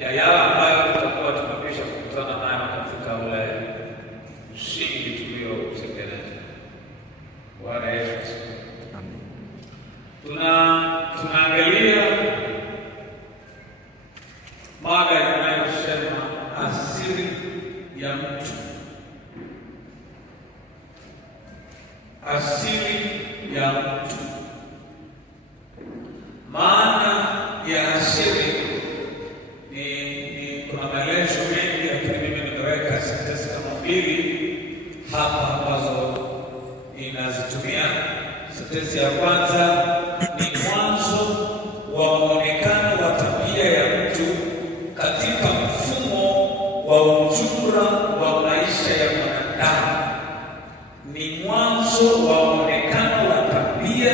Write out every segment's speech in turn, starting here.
ya yale ambayo tutakuwa tumekwisha kukutana nayo katika ule msingi tuliotengeneza. Bwana Yesu. Amen. Tunaangalia mada inayosema asili ya mtu. Asili ya mtu. Maana ya asili ni kuna maelezo mengi, lakini mimi nimeweka sentensi kama mbili hapa ambazo ninazitumia. Sentensi ya kwanza ni mwanzo wa muonekano wa tabia ya mtu katika mfumo wa ujumla wa maisha ya mwanadamu. Ni mwanzo wa muonekano wa tabia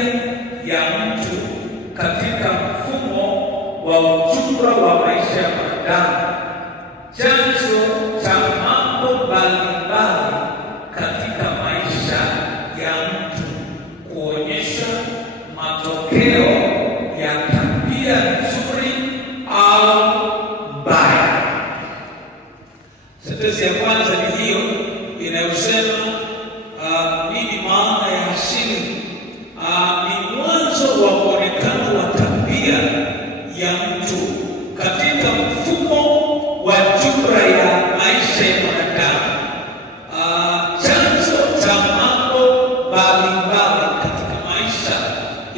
ya mtu katika mfumo wa ujumla wa maisha ya mwanadamu. Chanzo cha mambo mbalimbali katika maisha ya mtu kuonyesha matokeo ya tabia nzuri au mbaya. Sentensi ya kwanza ni hiyo inayosema nini maana ya asili? Ni mwanzo wa muonekano wa tabia ya mtu katika mfumo wa jumla ya maisha ya mwanadamu. Chanzo cha mambo mbalimbali katika maisha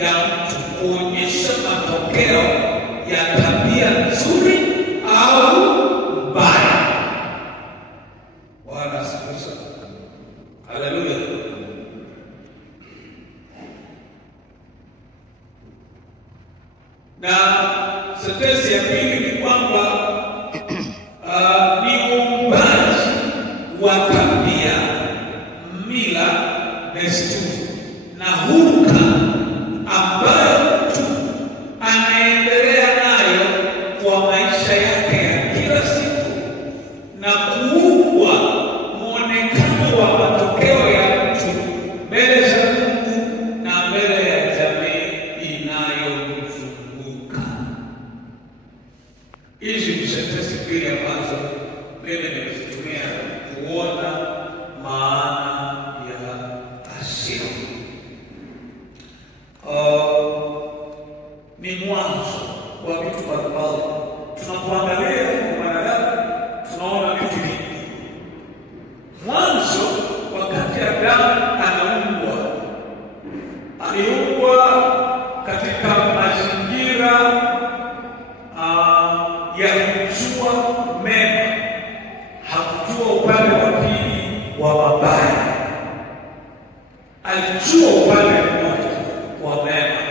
ya mtu kuonyesha matokeo ya tabia nzuri au mbaya. Bwana asifiwe. Haleluya. Na sentensi ya pili ni kwamba ni uumbaji wa tabia, mila, desturi na hulka ambayo mtu anaendelea nayo kwa maisha yake ya kila siku na kuugwa muonekano wa matokeo ya mtu mbele za Mungu na mbele ya jamii inayomzunguka. Hizi ni sentensi mbili ambazo mimi nimezitumia kuona maana ya asili. Ni mwanzo wa vitu mbalimbali. Tunapoangalia mwanadamu tunaona vitu vingi. Mwanzo, wakati Adamu anaumbwa, aliumbwa katika mazingira ya kujua mema. Hakujua upande wa pili wa mabaya. Alijua upande mmoja wa mema,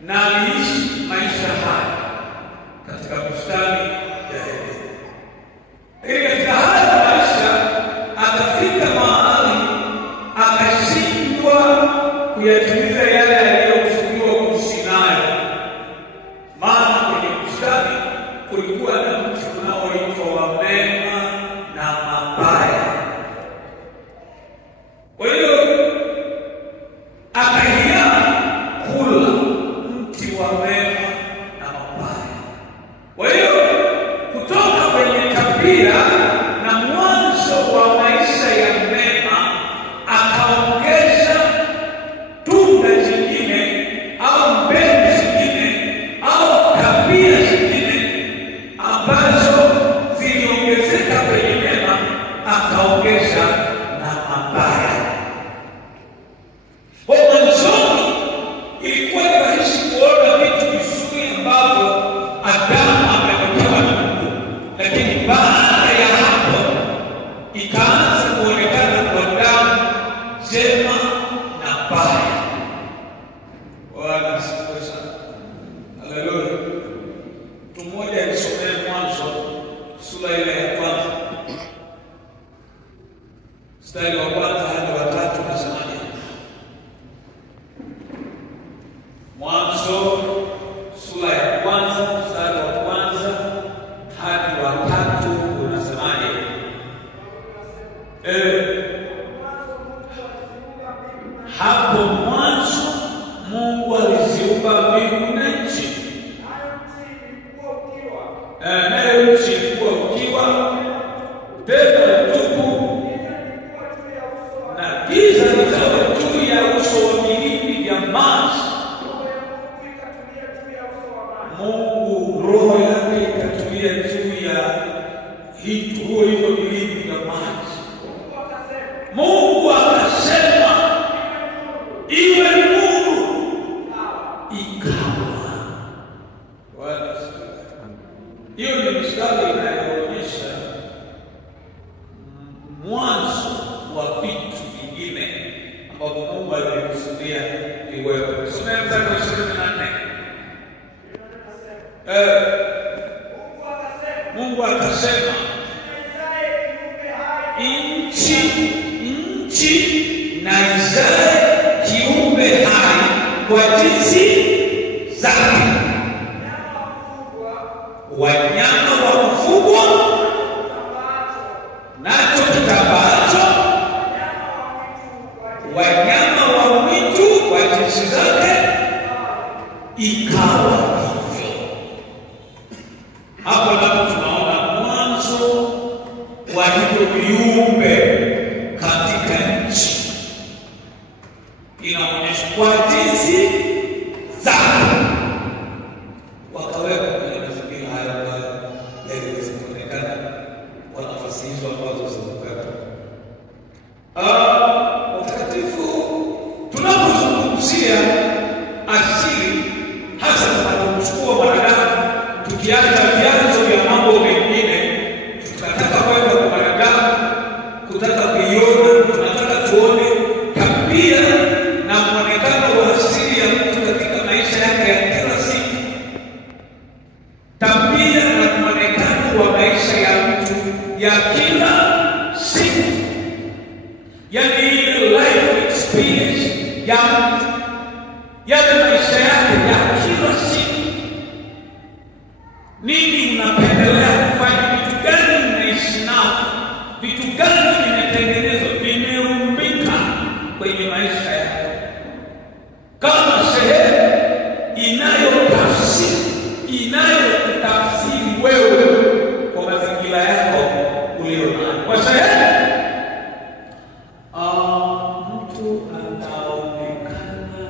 na aliishi maisha haya katika bustani ya Edeni. Lakini katika haya maisha akafika mahali akashindwa kuyatimiza yale yaliyokusudiwa kuishi nayo. Maana kwenye bustani kulikuwa na mti unaoitwa wa mema na mabaya. Kwa hiyo akahiana kula mti wa mema na mabaya. Kwa hiyo kutoka kwenye tabia na mwanzo wa maisha ya mema akaongeza tunda jingine au mbegu zingine au tabia zingine ambazo ziliongezeka kwenye mema, akaongeza na mabaya. Kwa mwanzoni ilikuwa ni rahisi kuona vitu vizuri ambavyo Adamu amewekewa na Mungu, lakini baada ya hapo ikaanza kuonekana kwa damu jema na baya. Bwana asifiwe sana. Haleluya. Mtu mmoja alisomea Mwanzo sura ile ya kwanza mstari wa kwanza hadi wa tatu, nasemaje? Mwanzo sura ya kwanza mstari wa kwanza hadi wa tatu unasemaje? Hapo mwanzo Mungu aliziumba mbingu na nchi. nayo nchi ilikuwa ukiwa tena utupu, na giza likawa juu ya uso wa vilindi vya maji. Mungu roho yake ikatulia juu ya hivyo vilindi vya maji. Mungu akasema iwe nuru, ikawa. Hiyo ni mstari inayoonyesha mwanzo wa vitu vingine ambavyo Mungu alikusudia viwepo. Somea mstari wa 24. Mungu akasema nchi na izae kiumbe hai kwa jinsi zake, wanyama wa kufugwa nacho kitambacho, wanyama wa mwitu kwa jinsi zake. Ikawa hivyo. Hapo ndipo tunaona mwanzo wa hivyo viumbe katika nchi. Inaonyesha kwa jinsi zake wakaweka kwenye mazingira haya ambayo yaliweza kuonekana kwa nafasi hizo ambazo zimekuwepo. Watakatifu, tunapozungumzia asili, hasa tunapomchukua mwanadamu, tukiacha vyanzo vya mambo mengine, tunataka kwenda kwa mwanadamu, kutaka kuiona, tunataka tuone tabia na muonekano wa asili ya mtu katika maisha yake ya kila siku. Tabia na muonekano wa maisha ya mtu ya kila siku, yani life experience ya mtu, yale maisha yake ya kila siku. Nini unapendelea kufanya? Vitu gani unaishi nao? Vitu gani vimetengenezwa, vimeumbika kwenye maisha yako kama sehemu inayokutafsiri wewe kwa mazingira yako ulionayo. Kwa sehemu mtu anaonekana,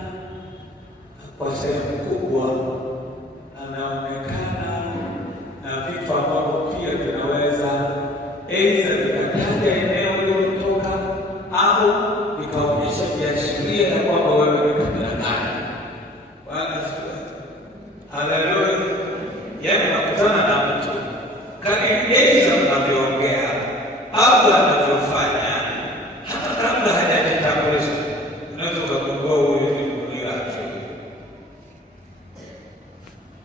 kwa sehemu kubwa anaonekana na vitu ambavyo pia vinaweza aidha vikataja eneo uliotoka au vikaonyesha viashiria ya kwamba wewe ni kabila gani. Bwana asifiwe. Haleluya. Yaani unakutana na mtu kadiri aidha unavyoongea au anavyofanya, hata kabla hajajitambulisha unaweza kugundua huyu ni kabila gani.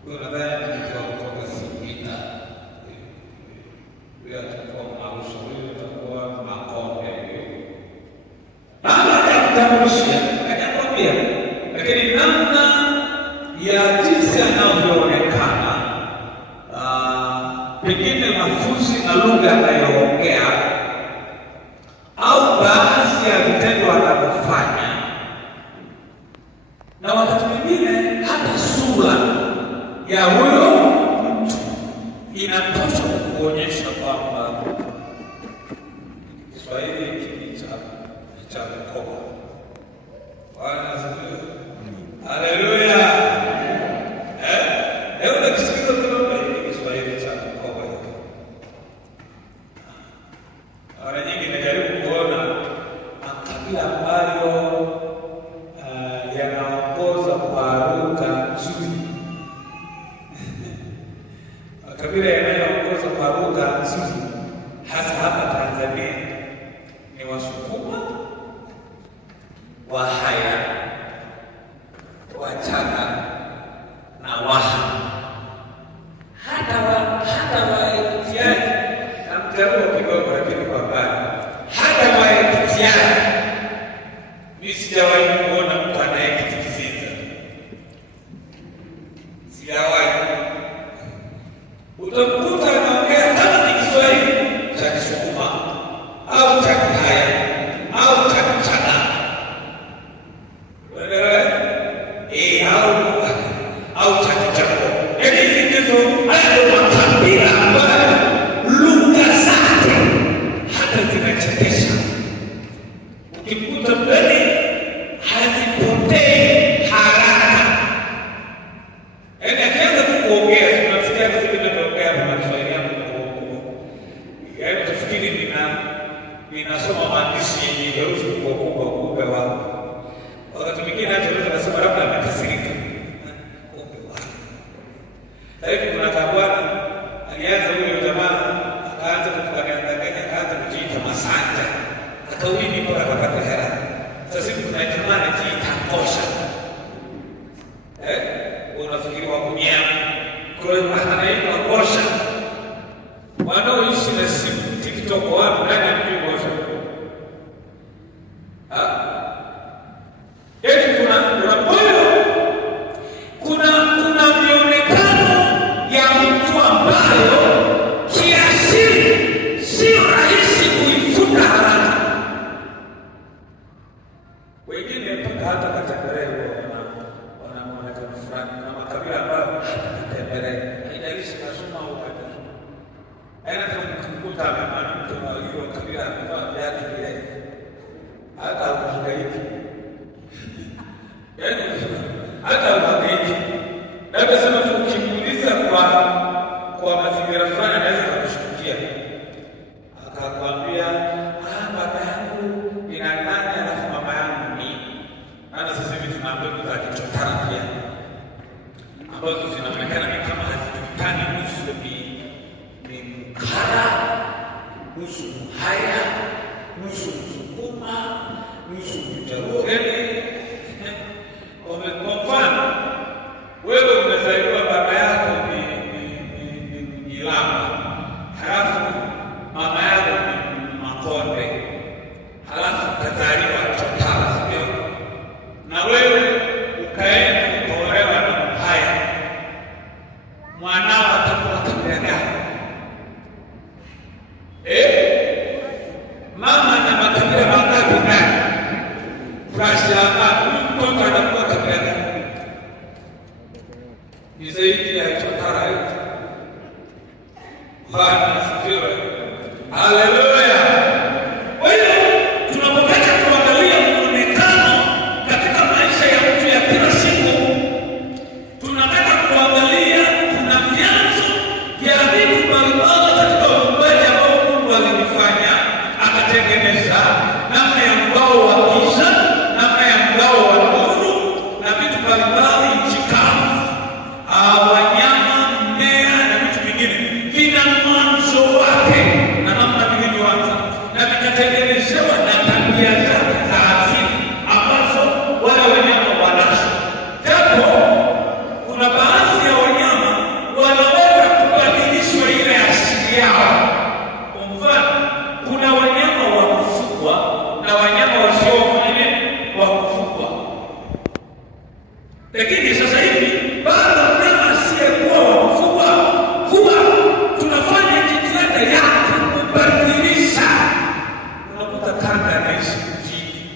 Unadhani ni mtu wa kutoka Singida, huyo atakuwa maarufu, huyo atakuwa Makonde, baada ya kutambulisha hajakwambia, lakini namna ya jinsi anavyoonekana, pengine mafuzi na lugha anayoongea au baadhi ya vitendo anavyofanya, na wakati mwingine hata sura ya huyo mtu inatosha kuonyesha kwamba Kiswahili hiki cha mkoa. Bwana asifiwe. Haleluya. Leo nakisikiliza kidogo hiki Kiswahili cha mkoa. Mara nyingi najaribu kuona makabila ambayo yanaongoza kwa lugha nzuri. Makabila yanayoongoza kwa lugha nzuri hasa hapa Tanzania ni Wasukuma, Wahaya, Wachaga na Waha. Hata Waekitiani, namteua kidogo lakini kwa mbali, hata Waekitiani mimi sijawahi kuona mtu anayekitikizika. Sijawahi. Utakuta anaongea kama ni Kiswahili cha Kisukuma au cha Kihaya au cha Kichaga. Au cha Kichaga. Hizi ndizo hayo matatu hivi ninavyoongea kwa Kiswahili yangu yaani tafikiri ninasoma maandishi yenye herufi kubwa wapi. Wakati mwingine hata nasema labda amekasirika. Lakini kuna kabwana alianza huyo jamaa akaanza kutanganya akaanza kujiita Masanja. Akawini mpaka akapata hela. Sasa hivi kuna jamaa anajiita Kosha. Unafikiri wa kunyama. Kwa hiyo anaitwa Kosha. Wanaoishi na simu TikTok wapi ndani ya mji Kosha. Kuna mionekano ya mtu ambayo kiasili sio rahisi kuifuta haraka. Wengine mpaka hata katembelea wanamuonekana fulani na makabila ambayo katembelea. Haijalishi kasoma au hajasoma. Aina kumkuta mtu wa hiyo kabila amevaa viatu vile. Hata ukihangaika. Yaani hata ukihangaika. Labda sema tu ukimuuliza kwa mazingira fulani anaweza kukushtukia. Akakwambia, baba yangu ina nani alafu mama yangu ni. Hata sasa hivi tunaambiwa kwa kichotara pia. Ambazo zinaonekana ni kama hazijulikani nusu ni Mkara, nusu Mhaya, nusu Msukuma, nusu Mjaluo. Kwa mfano, wewe umezaliwa baba yako ni Mjilamba, halafu mama yako ni Makonde, halafu ukazaliwa Chotara, sio? Na wewe ukaenda kuolewa na Mhaya, mwanao atakuwa kabila gani? Mama na makabila mangapi ndani? Ukashangaa mtoto anakuwa kabila gani? Ni zaidi ya Chotara hiyo. Bwana asifiwe. Haleluya. Kwa hiyo tunapotaka kuangalia muonekano katika maisha ya mtu ya kila siku, tunataka kuangalia kuna vyanzo vya vitu mbalimbali katika uumbaji ambao Mungu alifanya, akatengeneza namna ya mgao wa giza, namna ya mgao wa nuru na vitu mbalimbali, nchi kavu, wanyama, mimea na vitu vingine. Vina mwanzo wake na namna vilivyoanza na vikatengenezewa na tabia zake za asili ambazo wale wanyama wanazo. Japo kuna baadhi ya wanyama wanaweza kubadilishwa ile asili yao. Kwa mfano, kuna wanyama wa kufugwa na wanyama wasio wa kufugwa. Lakini sasa hivi bado mnyama asiyekuwa wa kufugwa huwa tunafanya jitihada ya kubadilisha. Unakuta kanga anaishi mjini,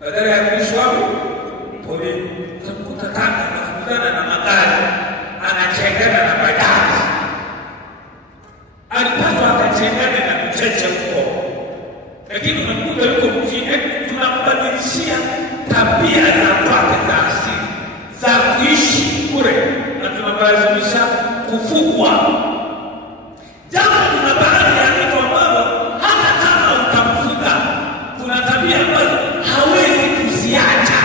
badala ya kuishi wapi? Porini. Unakuta kanga anafukuzana na magari, anachengana na bajaji. Alipaswa akachengane na mcheche huko, lakini unakuta yuko mjini. Tunambadilishia tabia za kwake za asili za kuishi kule na tunabadilisha kufugwa. Japo kuna baadhi ya vitu ambavyo hata kama utamfuga, kuna tabia ambazo hawezi kuziacha.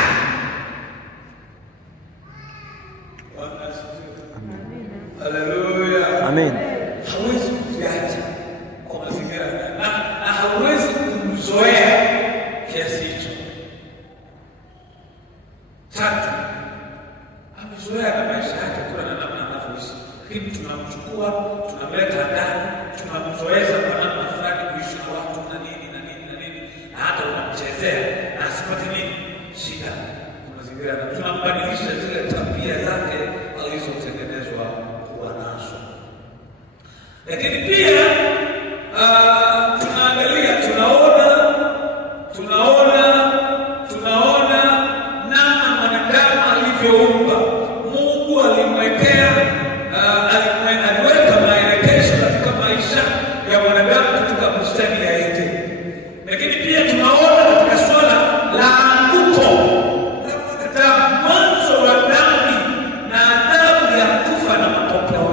Haleluya. Amen. Hawezi kuziacha kwa mazingira na hawezi kumzoea kiasi hicho. Tatu, amezoea na maisha yake kula na namna anavyoishi, lakini tunamchukua, tunamleta ndani, tunamzoeza kwa namna fulani kuishi na watu na nini na hata unamchezea na asipate nini shida kwa mazingira, na tunambadilisha zile tabia zake alizotengenezwa kuwa nazo. Lakini pia tunaangalia, tunaona namna mwanadamu alivyoumba. Mungu aliweka maelekezo katika maisha ya mwanadamu katika bustani ya Edeni. Lakini pia tunaona katika swala la anguko, mwanzo wa dhambi na adhabu ya kufa na mapokeo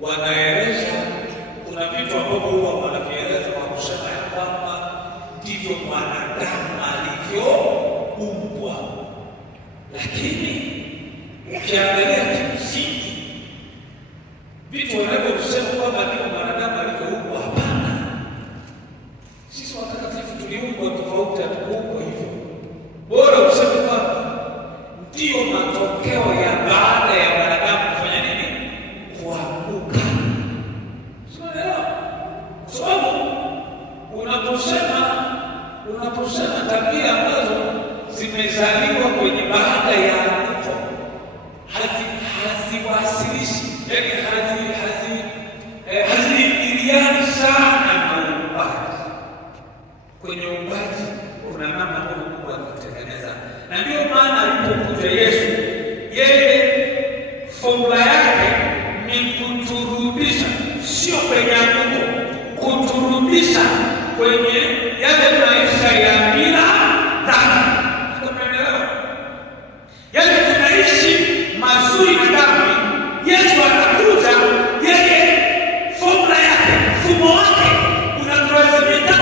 wanaeleza, kuna vitu ambavyo huwa wanavieleza kwa kusema ya kwamba ndivyo mwanadamu alivyoumbwa. Lakini ukiangalia kimsingi vitu wanavyosema kwamba ndivyo mwanadamu alivyoumbwa, hapana. Sisi watakatifu tuliumbwa tofauti, hatukuumbwa hivyo. Bora useme kwamba ndio matokeo ya baada ya mwanadamu kufanya nini? Kuanguka. Unaelewa? Kwa sababu unaposema tabia ambazo zimezaliwa kwenye baada ya anguko, haziwasilishi, yaani haziingiliani sana na uumbaji. Kwenye uumbaji kuna namna Mungu anatengeneza, na ndio maana alipokuja Yesu, yeye formula yake ni kuturudisha, sio kwenye anguko, kuturudisha kwenye yale maisha ya bila dhambi. Tunaelewa? Yale tunaishi mazuri na dhambi, Yesu anakuja, yeye formula yake, mfumo wake unatulazimika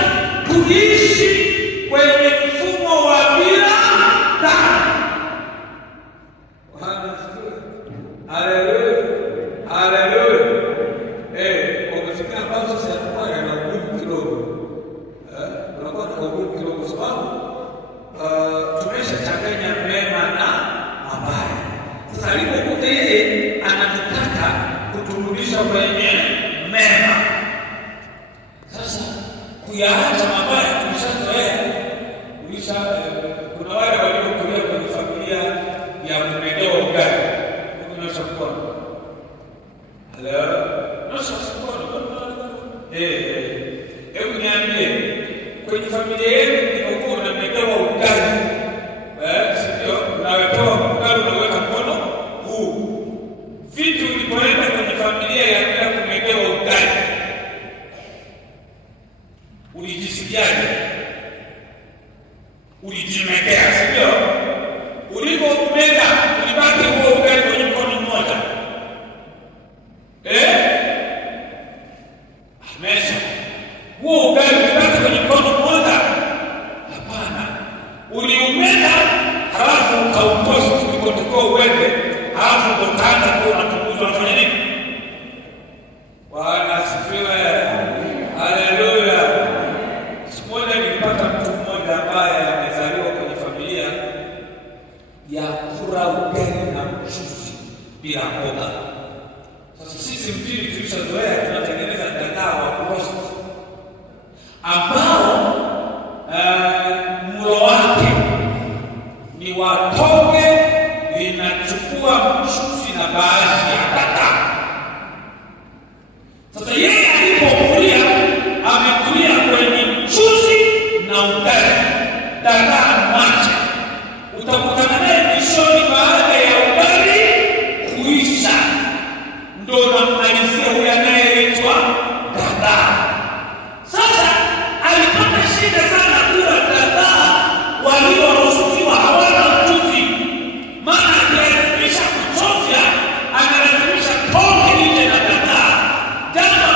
kuishi kwenye mfumo wa bila dhambi. Haleluya. Haleluya. Ukifika hapo sasa inakuwa na ugumu kidogo. Unakuwa na ugumu kidogo kwa sababu tumeshachanganya mema na mabaya. Sasa alipokuja yeye anataka kuturudisha kwenye mema. Sasa kuyaacha mabaya tumeshazoea. Kuna wale waliokulia kwenye familia ya kumegewa ugali. Unaweza kuona. Hello. Unaweza kuona. Hebu niambie, kwenye familia yenu mlikuwa mnamegewa ugali. Sio? Unawekewa ugali, unaweka mkono huu. Vitu vilipoenda kwenye familia ya bila kumegewa ugali, ulijisikiaje? Ulijimegea, sio? Ulipomega ulibaki huo ugali kwenye mkono mmoja. Amesha. Huo ugali ulibaki kwenye mkono mmoja? Hapana. Uliumega halafu ukauposti ulikotoka uweke, halafu ukaanza kuwa unatunguzwa kufanya nini? Bwana asifiwe. Haleluya. Siku moja nilipata mtu mmoja ambaye amezaliwa kwenye familia ya kula ugali na mchuzi bila mboga. Sasa sisi mjini tulishazoea tunatengeneza dagaa wa kuroast ambao mlo wake ni watoge, linachukua mchuzi na baadhi ya dagaa. Sasa yeye alipokulia amekulia kwenye mchuzi na ugali, dagaa macha. Utakutana naye mwishoni baada ya ugali kuisha, ndo namalizia huyu anayeitwa dagaa. Sasa alipata shida sana kula dagaa walioruhusiwa hawana mchuzi, maana akilazimisha kuchovya analazimisha tonge nje na dagaa, jambo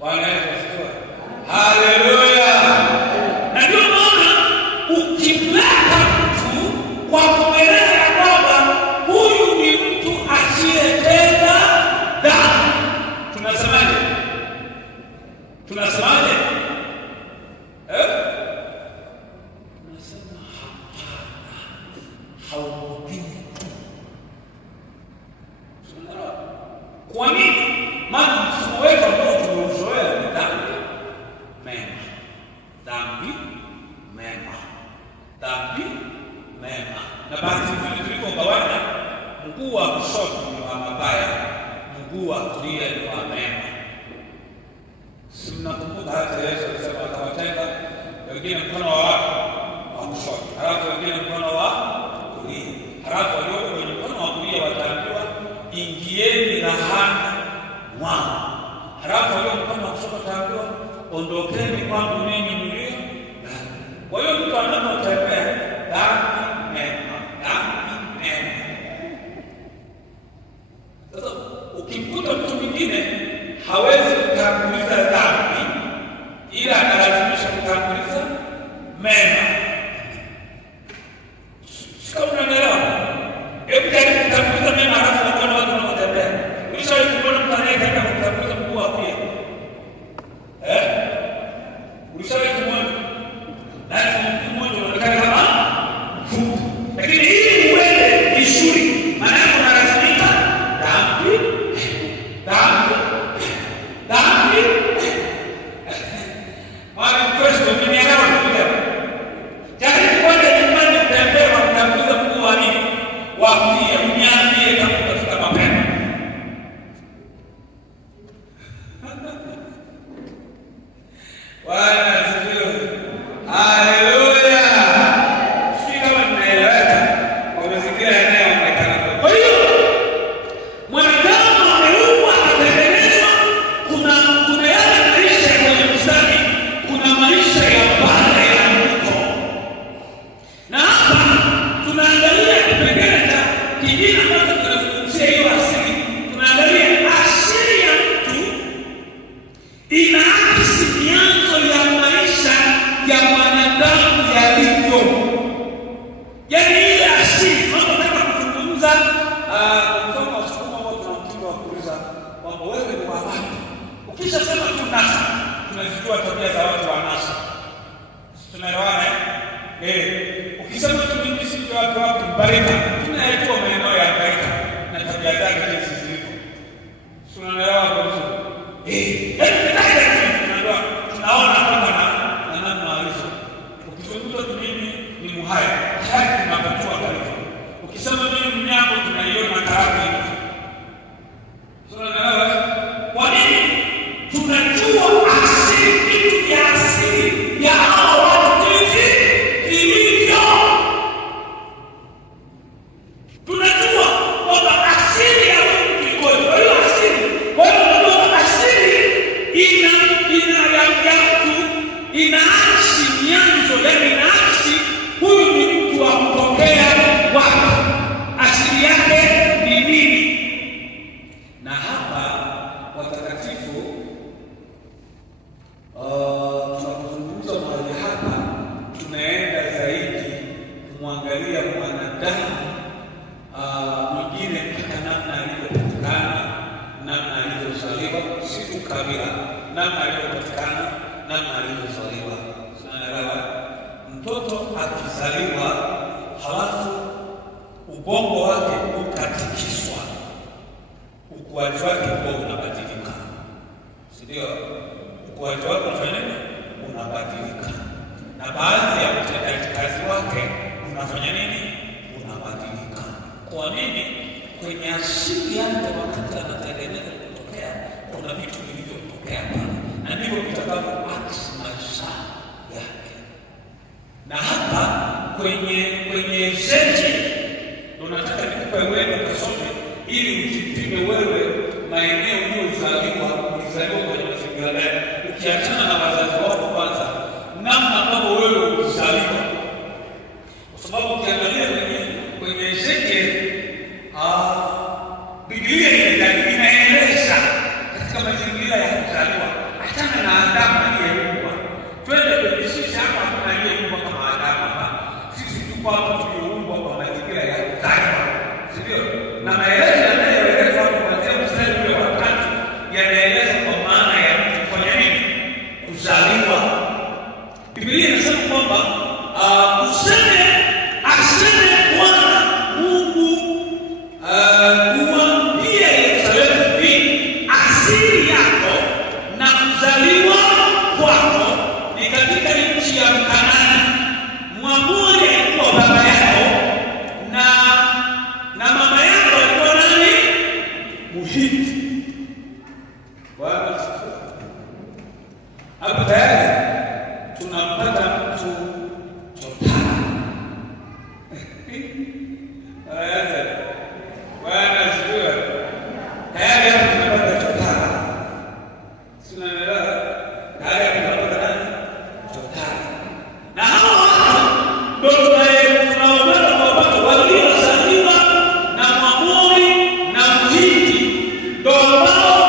Bwana Yesu asifiwe. Haleluya. Na ndio maana ukimleta mtu kwa kueleza kwamba huyu ni mtu asiyetenda dhambi, tunasemaje? Tunasema hapana, haumjui. Kwa nini? Maana mfumo wetu ambao tumeuzoea ni dhambi, mema. Dhambi, mema. Dhambi, mema. Na basi tulipogawana, mguu wa kushoto ni wa mabaya, mguu wa kulia ni wa mema. Si mnakumbuka hata Yesu alisema atawatenga wengine mkono wa kushoto, halafu wengine mkono wa kulia. Halafu walioko kwenye mkono wa kulia wataambiwa ingieni rahani mwangu. Halafu walioko mkono wa kushoto wataambiwa ondokeni kwangu ninyi mlio dhambi. Kwa hiyo mtu anapotembea dhambi mema, dhambi mema. Sasa ukimkuta mtu mwingine hawezi kutanguliza dhambi, ila analazimisha kutanguliza mema. Sika unaelewa? Hebu jaribu kutanguliza mema halafu unaona watu wanatembea. Ulishawahi kuona mtu anayetaka kutanguliza mguu wa kulia? Ulishawahi kuona? Lazima mguu mmoja unaonekana kama mfupi. Lakini ili uende vizuri, maana yake unalazimika dhambi, dhambi, dhambi. Wale Kristo mimi anawaambia, jaribu kwenda nyumbani utembee kwa kutanguliza mguu wa nini? Wa kulia, uniambie kama utafika mapema. Bwana asifiwe. Haleluya. Sisi kama tunaeleweka kwa mazingira yanayoonekana. Kwa hiyo mwanadamu ameumbwa atengenezwa, kuna yale maisha kwenye mstari, kuna maisha ya baada ya mto. Na hapa tunaangalia kipengele cha kingine ambacho tunazungumzia hiyo asili. Tunaangalia asili ya mtu inaakisi mianzo ya maisha ya mwanadamu yalivyo. Yaani ile asili, tunataka kuzungumza mfano wa sukuma ambao tunamtindo wa kuuliza kwamba wewe ni wa wapi? Ukishasema tu nasa, tunazijua tabia za watu wa nasa. Tunaelewana ukisema tu mimi si watu wapi Mbarika, tunaelewa maeneo ya Mbarika na tabia zake jinsi zilivyo. Tunaelewa kwa vizuri. Tunaona kama na namna alivyo. Ukizungumza tu mimi ni Muhaya, tayari tunapojua alivyo. Ukisema mimi mnyambo, tunaiona karaka hivi. Tunaelewa? Kwa nini? Tunajua asili, kitu ya asili ya hao watu jinsi ilivyo. Tunajua kwamba asili ya mtu ikoje. Kwa hiyo asili, kwa hiyo tunajua asili inaasi mianzo, yaani inaasi huyu ni mtu wa kutokea wapi, asili yake ni nini. Na hapa watakatifu tunapozungumza mahali hapa, tunaenda zaidi kumwangalia mwanadamu mwingine mpaka namna alivyopatikana, namna alivyozaliwa, si tu kabila, namna alivyopatikana, namna alivyozaliwa. Tunaelewa? Mtoto akizaliwa halafu ubongo wake ukatikiswa, ukuaji wake huwa unabadilika. Si ndio? Ukuaji wake unabadilika. Na baadhi ya utendaji kazi wake unafanya nini? Unabadilika. Kwa nini? Kwenye asili yake wakati anatengeneza kutokea, kuna vitu vilivyotokea pale. Na ndivyo vitakavyoaksi maisha yake. Na hapa kwenye zeti tunataka nikupe wewe kasome ili ujipime wewe maeneo uliyozaliwa kwenye mazingira gani. Ukiachana na wazazi wako kwanza, namna ambavyo wewe ulizaliwa. Kwa sababu ukiangalia kwenye Ezekiel, Biblia inaeleza katika mazingira ya kuzaliwa Hapo tayari tunampata mtu chotara. Bwana sijua. Tayari hapo tunapata chotara. Tunaelewa? Tayari tunapata nani? Chotara. Na hawa ndio tunaona kwamba waliozaliwa na Mwamori na Mhiti ndio ambao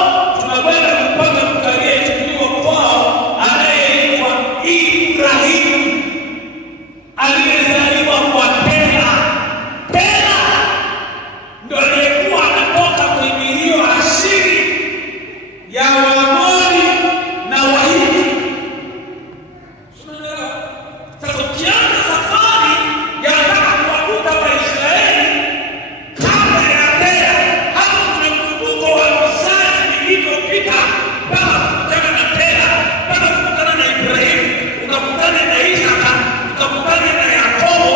tunakwenda kupata mtu aliyechukuliwa kwao anayeitwa Ibrahimu, aliyezaliwa kwa Tera. Tera ndio aliyekuwa anatoka kwenye hiyo asili ya Waamori na Wahiti. Tunaelewa? Sasa ukianza safari ya kuwakuta Waisraeli kabla ya Tera, hapo kuna mzunguko wa vizazi vilivyopita mpaka kukutana na Tera, mpaka kukutana na Ibrahimu, ukakutana na Isaka, ukakutana na Yakobo,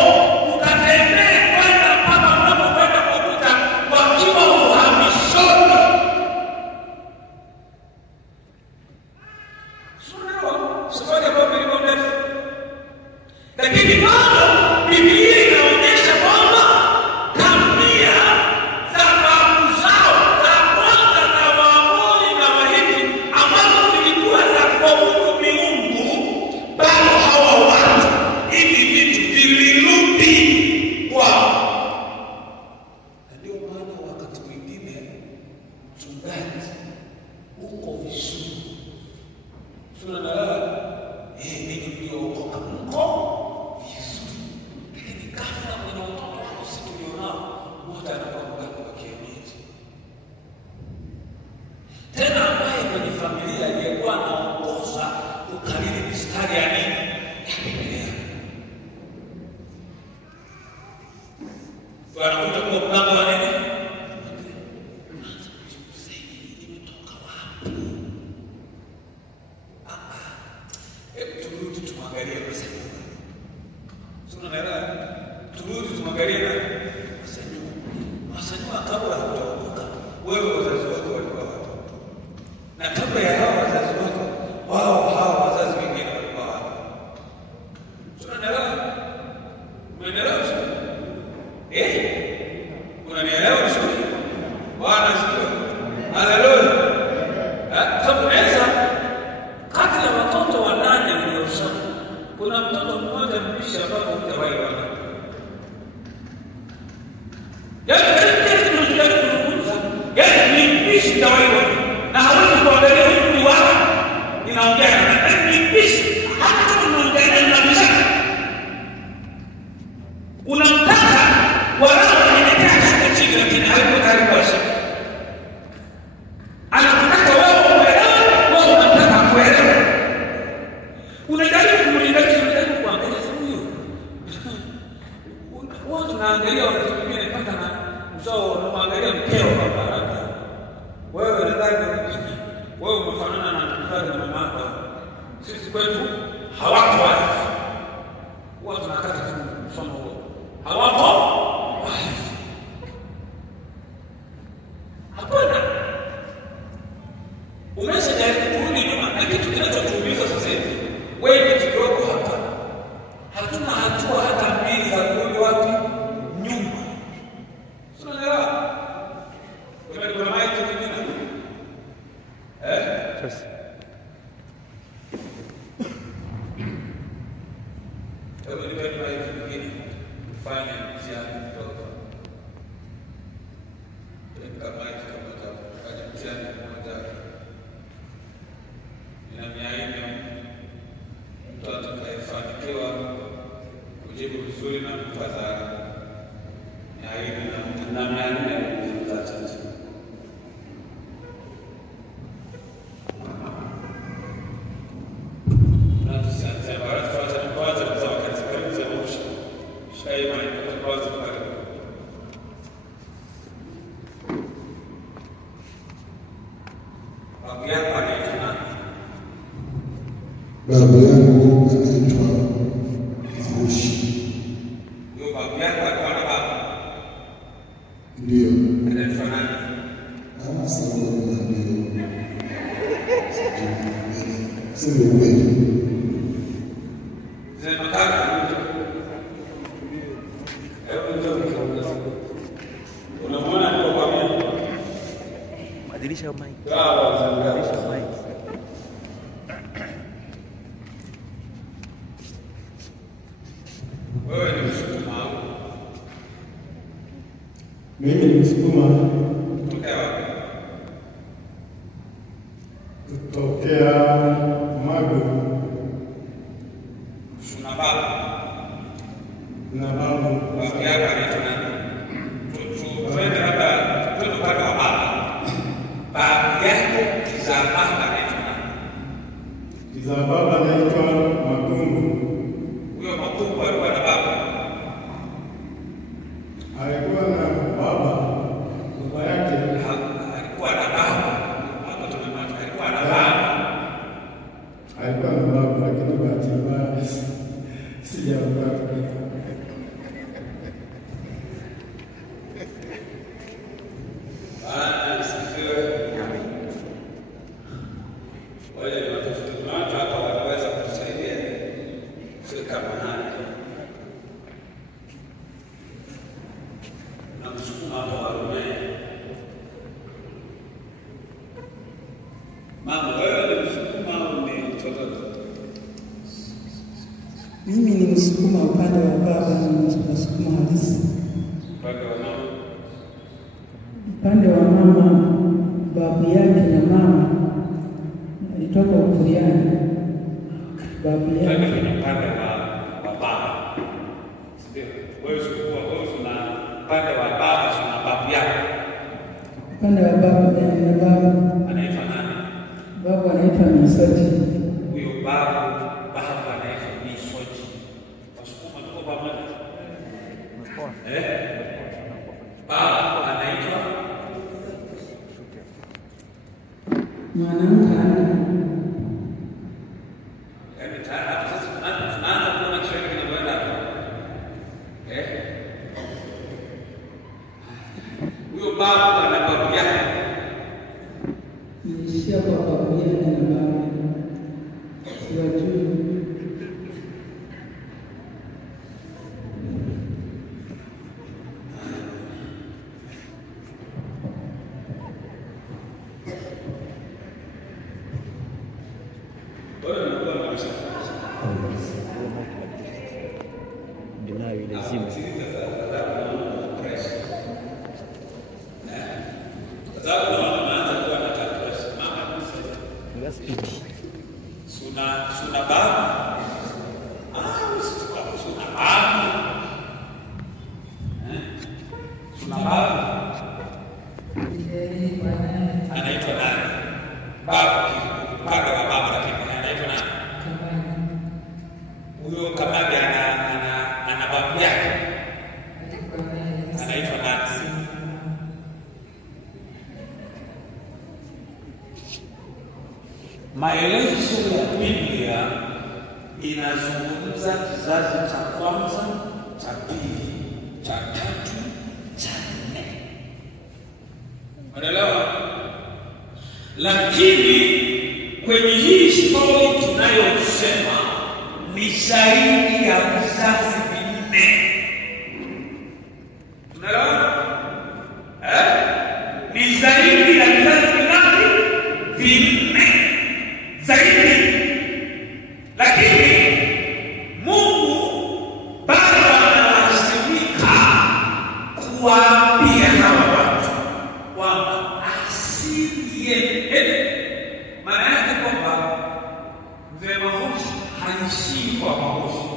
ukatembea kwenda mpaka unapokwenda kukuta wakiwa uhamishoni. Tunaelewa? Safari ambayo ilikuwa ndefu. Lakini bado Biblia inaonyesha kwamba tabia za babu zao za kwanza za Waamori na Wahiti ambazo zilikuwa za kuabudu miungu, bado hawa watu hivi vitu vilirudi kwao. Na ndio maana wakati mwingine mchungaji uko vizuri. Tunaelewa? Mimi ndio uko mko vizuri. Lakini ghafla kwenye watoto wako siku ulionao, mmoja anakuwa mganga wa kienyeji. Tena ambaye kwenye familia aliyekuwa anaongoza kukariri mistari ya nini? Ya Biblia. Wanakuja kwa mganga wa nini? Imetoka wapi? Turudi tumwangalie Masanyu. Tunaelewa? Turudi tumwangalie Masanyu. Masanyu kabla hajaokoka, wewe wazazi wako walikuwa wapi? Na kabla ya hao wazazi wako, hao wazazi wengine walikuwa wapi? Tunaelewa? Umeelewa vizuri? Unanielewa vizuri? Bwana asifiwe. Haleluya. Sababu unaweza kati ya watoto wanane waliozaa, kuna mtoto mmoja mbishi ambaye hujawahi kuona. Yaani ni mbishi hujawahi kuona. Na hawezi kuangalia huyu ni wapi. Ninaongea na ni mbishi. Hata kama unaongea na mbishi. Unamtaka wala unataka chini lakini hayuko karibu na shida. Anataka wewe uelewe, wewe unataka kuelewa. Unajaribu kumlinganisha, unajaribu kuangalia huyu. Watu naangalia wakati mwingine mpaka na mzao unaangalia mkeo kwa baraka. Wewe unadhani wewe umefanana na mzazi na mama yako. Sisi kwetu hawako wazi. Watu nakata mfano huo. Hawako wazi. Hapana. Umeshajaribu kurudi nyuma, na kitu kinachotuumiza sasa hivi, wewe kidogo hapa, hatuna hatua hata mbili za kurudi wapi? Nyuma. Tunaelewa? Kuna maji mengine. Yes. Hebu nipe maji mengine. Fanya mtihani kidogo. Kama maji kama kufanya mtihani mmoja. Mtu atakayefanikiwa kujibu vizuri na kupata aina na namna ya kuzungumza. Na tusianze baraza kwanza kwa wakati karibu za mwisho. Shaima kwanza pale. Babu yako anaitwa nani? Babu yangu anaitwa Maushi. Huyo babu yako alikuwa na baba? Ndio. Anaitwa nani? Ana sababu ndio. Sema ukweli. Sema kaka. Unamwona hapo kwa mimi? Badilisha mic. Badilisha mic. Wewe ni Msukuma. Mimi ni Msukuma. Kutokea Magu. Una baba. Na babu. Babu yako anaitwa nani? Tuende labda tuende upande wa baba. Babu yako kizaa baba anaitwa nani? Kizaa baba anaitwa Makungu. Huyo Makungu alikuwa na baba. Alikuwa na baba. Baba yake alikuwa na baba. Hapo tumemaliza. Alikuwa na baba. Alikuwa na baba lakini bahati mbaya sijampata. Mimi ni Msukuma upande wa baba, ni Msukuma halisi. Upande wa mama, babu yake na mama alitoka Ukuriani. Babu yake upande wa baba. Ndio. Wewe una upande wa baba, una babu yako. Upande wa babu na babu Anaitwa nani? Babu anaitwa Misoji. Huyo babu anaitwa Misoji. Wasukuma tuko pamoja. Babu anaitwa mwanamke. Tunaanza kuona kitu kinakwenda. Huyo babu ana babu yake. Nilishia kwa babu yake na babu. Siwajui. Suna babu. Suna babu. Suna babu. Anaitwa nani? Babu. Babu wa baba lakini anaitwa nani? Huyo Kamagi ana babu yake. Anaitwa nani? Maelezo ya Biblia inazungumza kizazi cha kwanza, cha pili, cha tatu, cha nne. Unaelewa? Lakini kwenye hii story tunayosema ni zaidi ya vizazi vinne. Unaelewa? Ni zaidi ya vizazi vinne. Zaidi. Lakini Mungu bado analazimika kuwaambia hawa watu kwamba asili yenu. Maana yake kwamba mzee Mahoshi haishii kwa Mahoshi.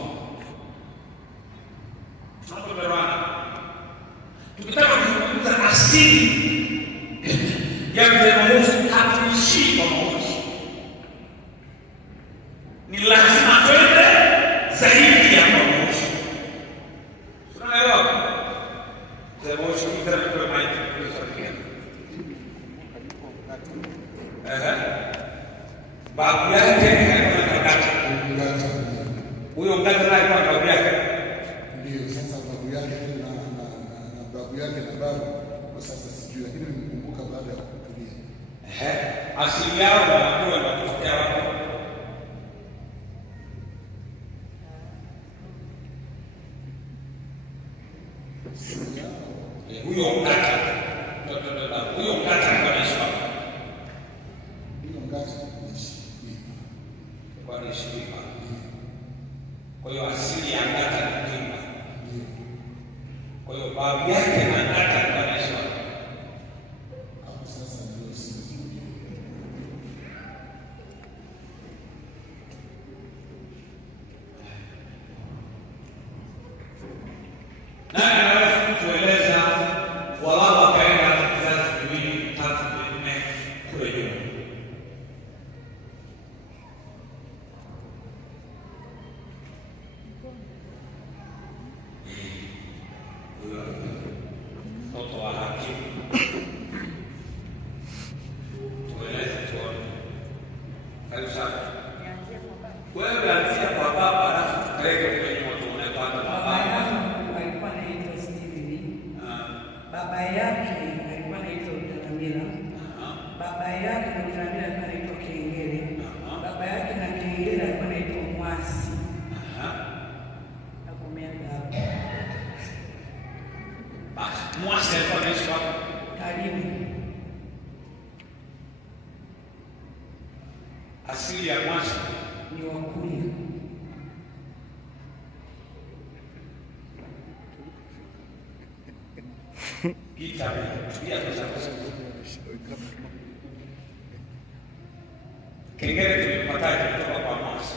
Tunapoelewana. Tukitaka kuzungumza asili ya mzee Mahoshi hatuishii kwa Mahoshi. Ni lazima twende zaidi ya Mahoshi. Tunaelewa? Mzee Mahoshi ni kama kwa maji. Babu yake alikuwa Ngata. Huyo Ngata naye kwa babu yake. Ndio sasa babu yake na babu yake na babu kwa sasa sijui, lakini nimekumbuka baada ya kutulia. Asili yao wanajua wanatokea wapi. wakati Shirima. Kwa ni Shirima. Kwa hiyo asili ya Ngata ni Kimba. Kwa hiyo babu yake na Ngata ni wanaishi wapi? Hapo sasa ndio sisi. Nani anaweza kutueleza walau wakaenda vizazi viwili, tatu, vinne kule nyuma? Mtoto wa hakimu. Tueleze tuone. Karibu sana. Wewe anzia kwa baba alafu tupeleke kwenye moto unapanda baba. Alikuwa anaitwa Steven. Baba yake alikuwa anaitwa Utanamila. Baba yake na Utanamila alikuwa anaitwa Kengele. Baba yake na Kengele alikuwa anaitwa Mwasi. Nakomea hapo. Basi Mwasi alikuwa anaishi wapi? Karibu. Asili ya Mwasi Ni Wakuria. Pita tulia sasa. Kengele tulipataje kutoka kwa Mwasi?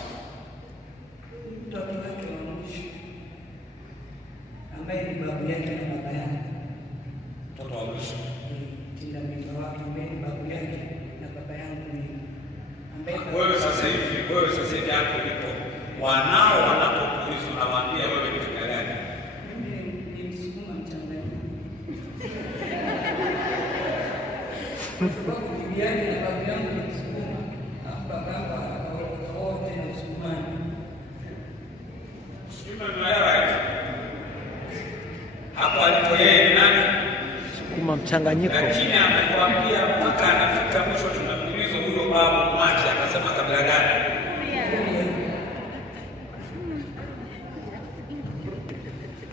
Mtoto wake wa mwisho ambaye ni babu yake na baba yake. Mtoto wa mwisho. Kila mtoto wake ambaye ni babu yake na baba yangu mimi. Wewe sasa hivi hapo ulipo, wanao wanapokuuliza unawaambia wewe ni kitu gani? Mimi ni Msukuma mchanganyiko. Kwa sababu bibi yake na babu yangu ni Msukuma, alafu baba yangu wote ni Msukumani. Hapo alipo yeye ni nani? Msukuma mchanganyiko. Lakini amekwambia mpaka anafika mwisho tunamuuliza huyo babu mwache akasema kabla gani?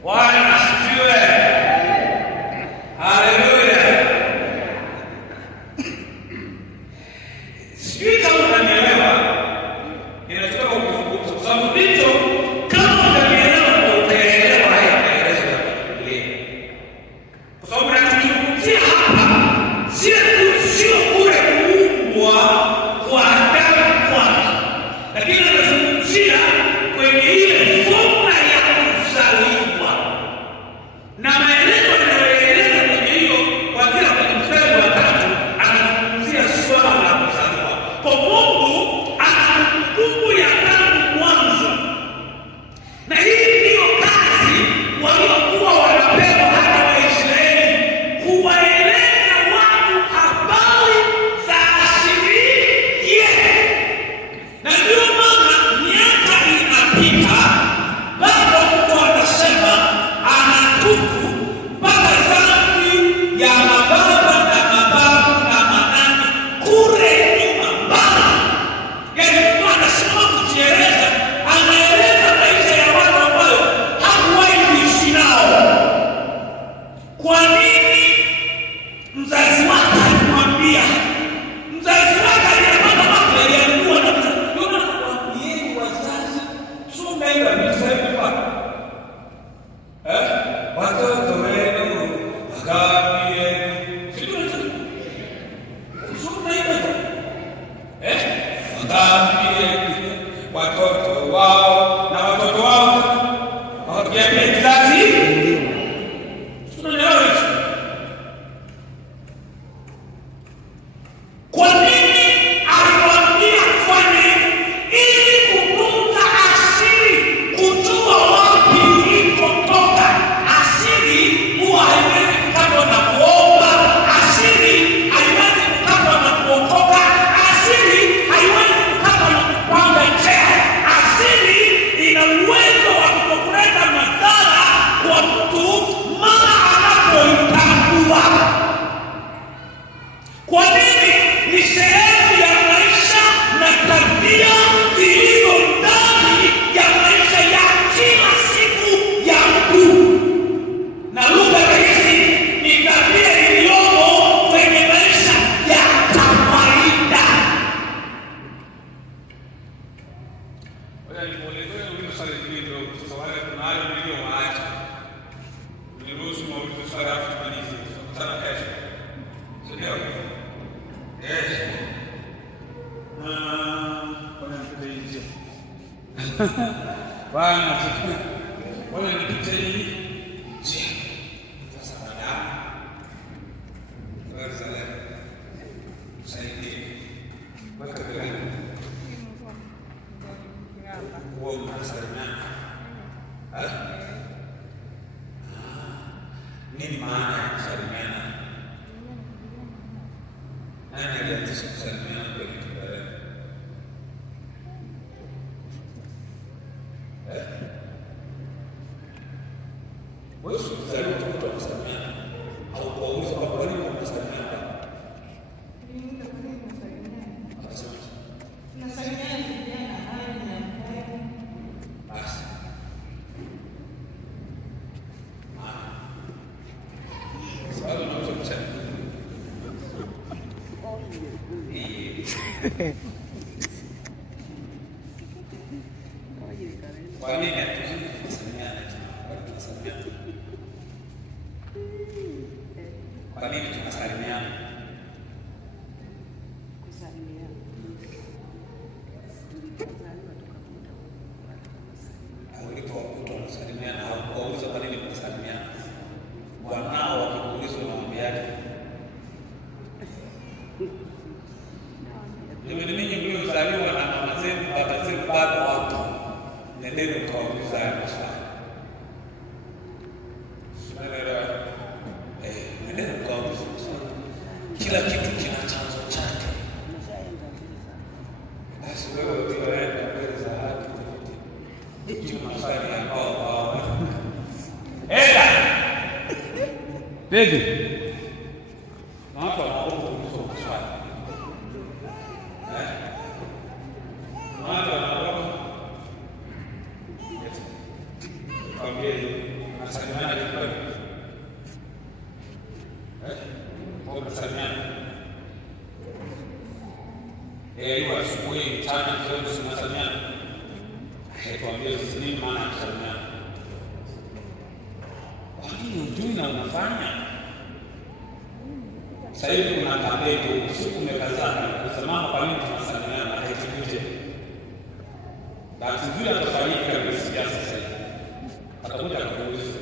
Bwana asifiwe. Haleluya. Sijui kama unanielewa. Ninataka kuzungumza kwa sababu ndicho kama unanielewa utaelewa haya maelezo ya Biblia. Kwa sababu tunazungumzia hapa sio kule kuumbwa kwa Adamu kwanza, lakini tunazungumzia kwenye ile fomula ya kuzaliwa na maelezo yanayoeleza kwenye hiyo kwa kila mstari wa tatu. Anazungumzia swala la kuzaliwa kwa Mungu, ana kumbukumbu ya tangu mwanzo, na hii ndiyo kazi waliokuwa wanapewa hata Waisraeli, kuwaeleza watu habari za asili yetu. Na ndio maana miaka inapita, bado mtu anasema anatubu mpaka dhambi ya mababa na mababu na manani kule nyuma mbali. Yaani mtu anasema kujieleza, anaeleza maisha ya watu ambayo hakuwahi kuishi nao. Kwa nini? Mzazi wake alimwambia, mzazi wake aliyepata wake aliambiwa na mzazi. Ndio nakwambieni wazazi, sio mnaenda mseme kwa watoto wenu wakaambie sio mnaenda wakaambie watoto wao na watoto wao wakiambia kizazi. Tunaelewa hicho? Kwa nini aliwaambia kufanya hivi? Ili kutunza asili, kujua wapi ulikotoka. Asili huwa haiwezi kukatwa na kuomba. Asili haiwezi kukatwa na kuokoka. Asili haiwezi kukatwa na kupanga njia. Ngoja nimuelekeze huyo swali hilo sasa wale kunalo ndio waacha. Niruhusu maulizo swali afu tumalize. Tutakutana kesho. Ndio. Bwana mteja. Bwana wewe ni kitei. Sasa baada. Wewe sasa. Saidi. Baka gani? Wao mnasalimiana. Nini maana ya kusalimiana? Nani alianzisha kusalimiana kwa Kiingereza? Wewe usizaliwa kutoka kusalimiana au kuuliza kwa kweli kusalimiana. Tunasalimiana vijana hali na basi. Sababu unaweza kusema. Kwa nini tunasalimiana? Kwa nini tunasalimiana? Ulipokuta unasalimiana au kuuliza kwa nini mnasalimiana? Wanao wakikuuliza unawaambiaje? Mimi mliozaliwa na mama zenu, baba zenu bado wapo. Nendeni mkawauliza haya maswali. Nendeni mkawauliza maswali. Kila kitu kina chanzo chake. Basi wewe ukienda mbele za haki hiyo maswali ambao enda baby watu wanaomba kuuliza maswali watu wanaomba kwambie nasalimiana kwa kwa nasalimiana hiyo asubuhi mchana jioni tunasalimiana. Tuambie nini maana ya kusalimiana? Kwa nini hujui na unafanya? Sasa hivi kuna kampeni usiku umekazana kusema kwa nini tunasalimiana na haituje. Basi vile atafanyika kwa siasa sasa hivi. Atakuja kuuliza.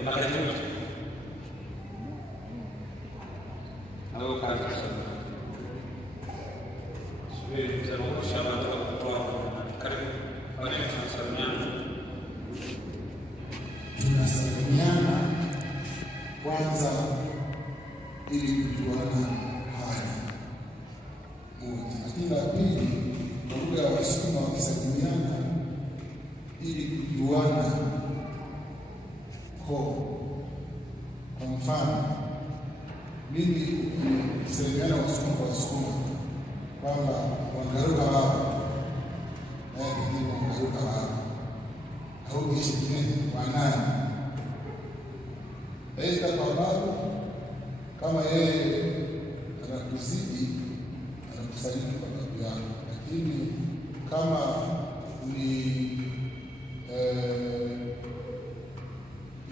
Unakajibu. Au kazi sana. Subiri mtemo kushamba kutoa tunasalimiana kwanza ili kujuana hali moja. Lakini la pili, kwa lugha ya Wasukuma wakisalimiana ili kujuana koo. Kwa mfano, mimi kusalimiana Wasukuma kwa Wasukuma kwamba wangaruka wao ndio wangaruka wao au kishikini wanani aidha kwa babu kama yeye anakuzidi anakusalimu kwa babu yako, lakini kama ni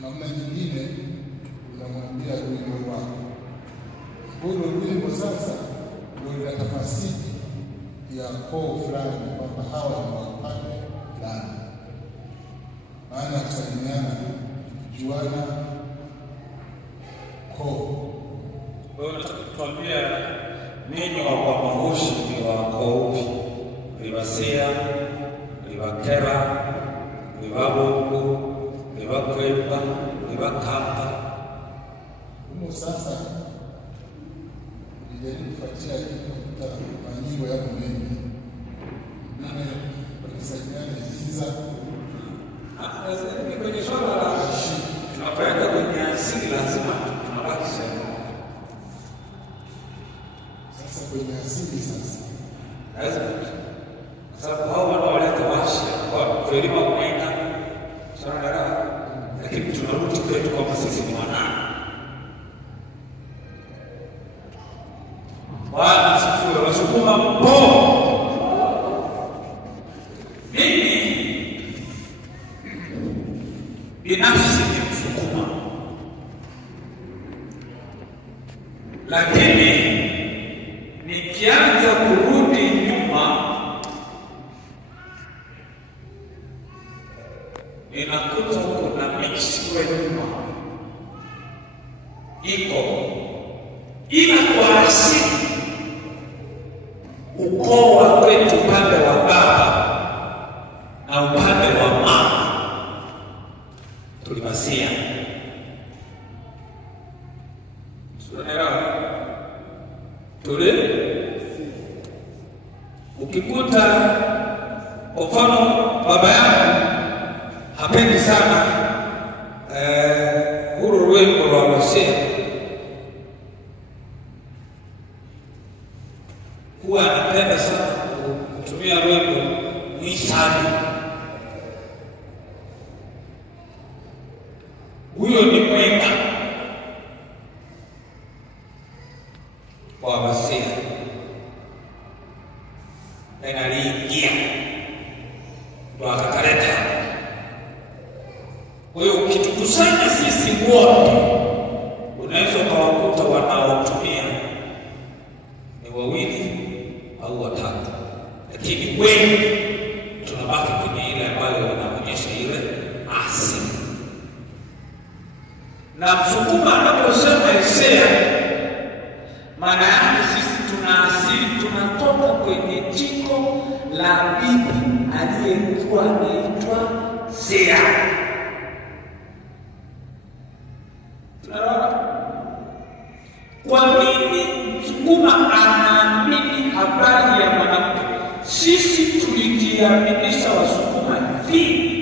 namna nyingine unamwambia wimbo wako. Huo wimbo sasa ndio linatafasiri ya koo fulani kwamba hawa ni wapande fulani. Maana kusalimiana kujuana koo. Wewe unataka kutuambia ninyi wa Mahushi ni wa koo upi? Ni Wasia, ni Wakera, ni Wabungu, ni Wakwemba, ni Wakamba. Humo sasa nilijaribu kufuatia kukuta majimbo ya mengi. Nani walisalimiana hiza kwenye swala la tunapeleka kwenye asili lazima tunabaki sasa kwenye asili sasa. lazima sababu hao wanaoleta washi kwa kuelimu kuenda sana lakini tunarudi kwetu kwa sisi ni wana Bwana asifiwe. Wasukuma mpo isiwe nyuma, iko ila kwa asili ukoo wa kwetu upande wa baba na upande wa mama tulimasia. Ukikuta kwa mfano baba yangu hapendi sana huru wimbo wa Masia, huwa anapenda sana kutumia wimbo mwisani. Huyo ni mwema wa Masia na aliingia ndo akakaleta. Kwa hiyo ukitukusanya sisi wote, unaweza ukawakuta wanaotumia ni wawili au watatu, lakini wengi tunabaki kwenye ile ambayo inaonyesha ile asili. Na Msukuma anaposema Hosea, maana yake sisi tuna asili, tunatoka kwenye jiko la bibi aliyekuwa anaitwa Sea. Kwa nini Msukuma anaamini habari ya mwanamke? Sisi tulijiaminisha Wasukuma hivi,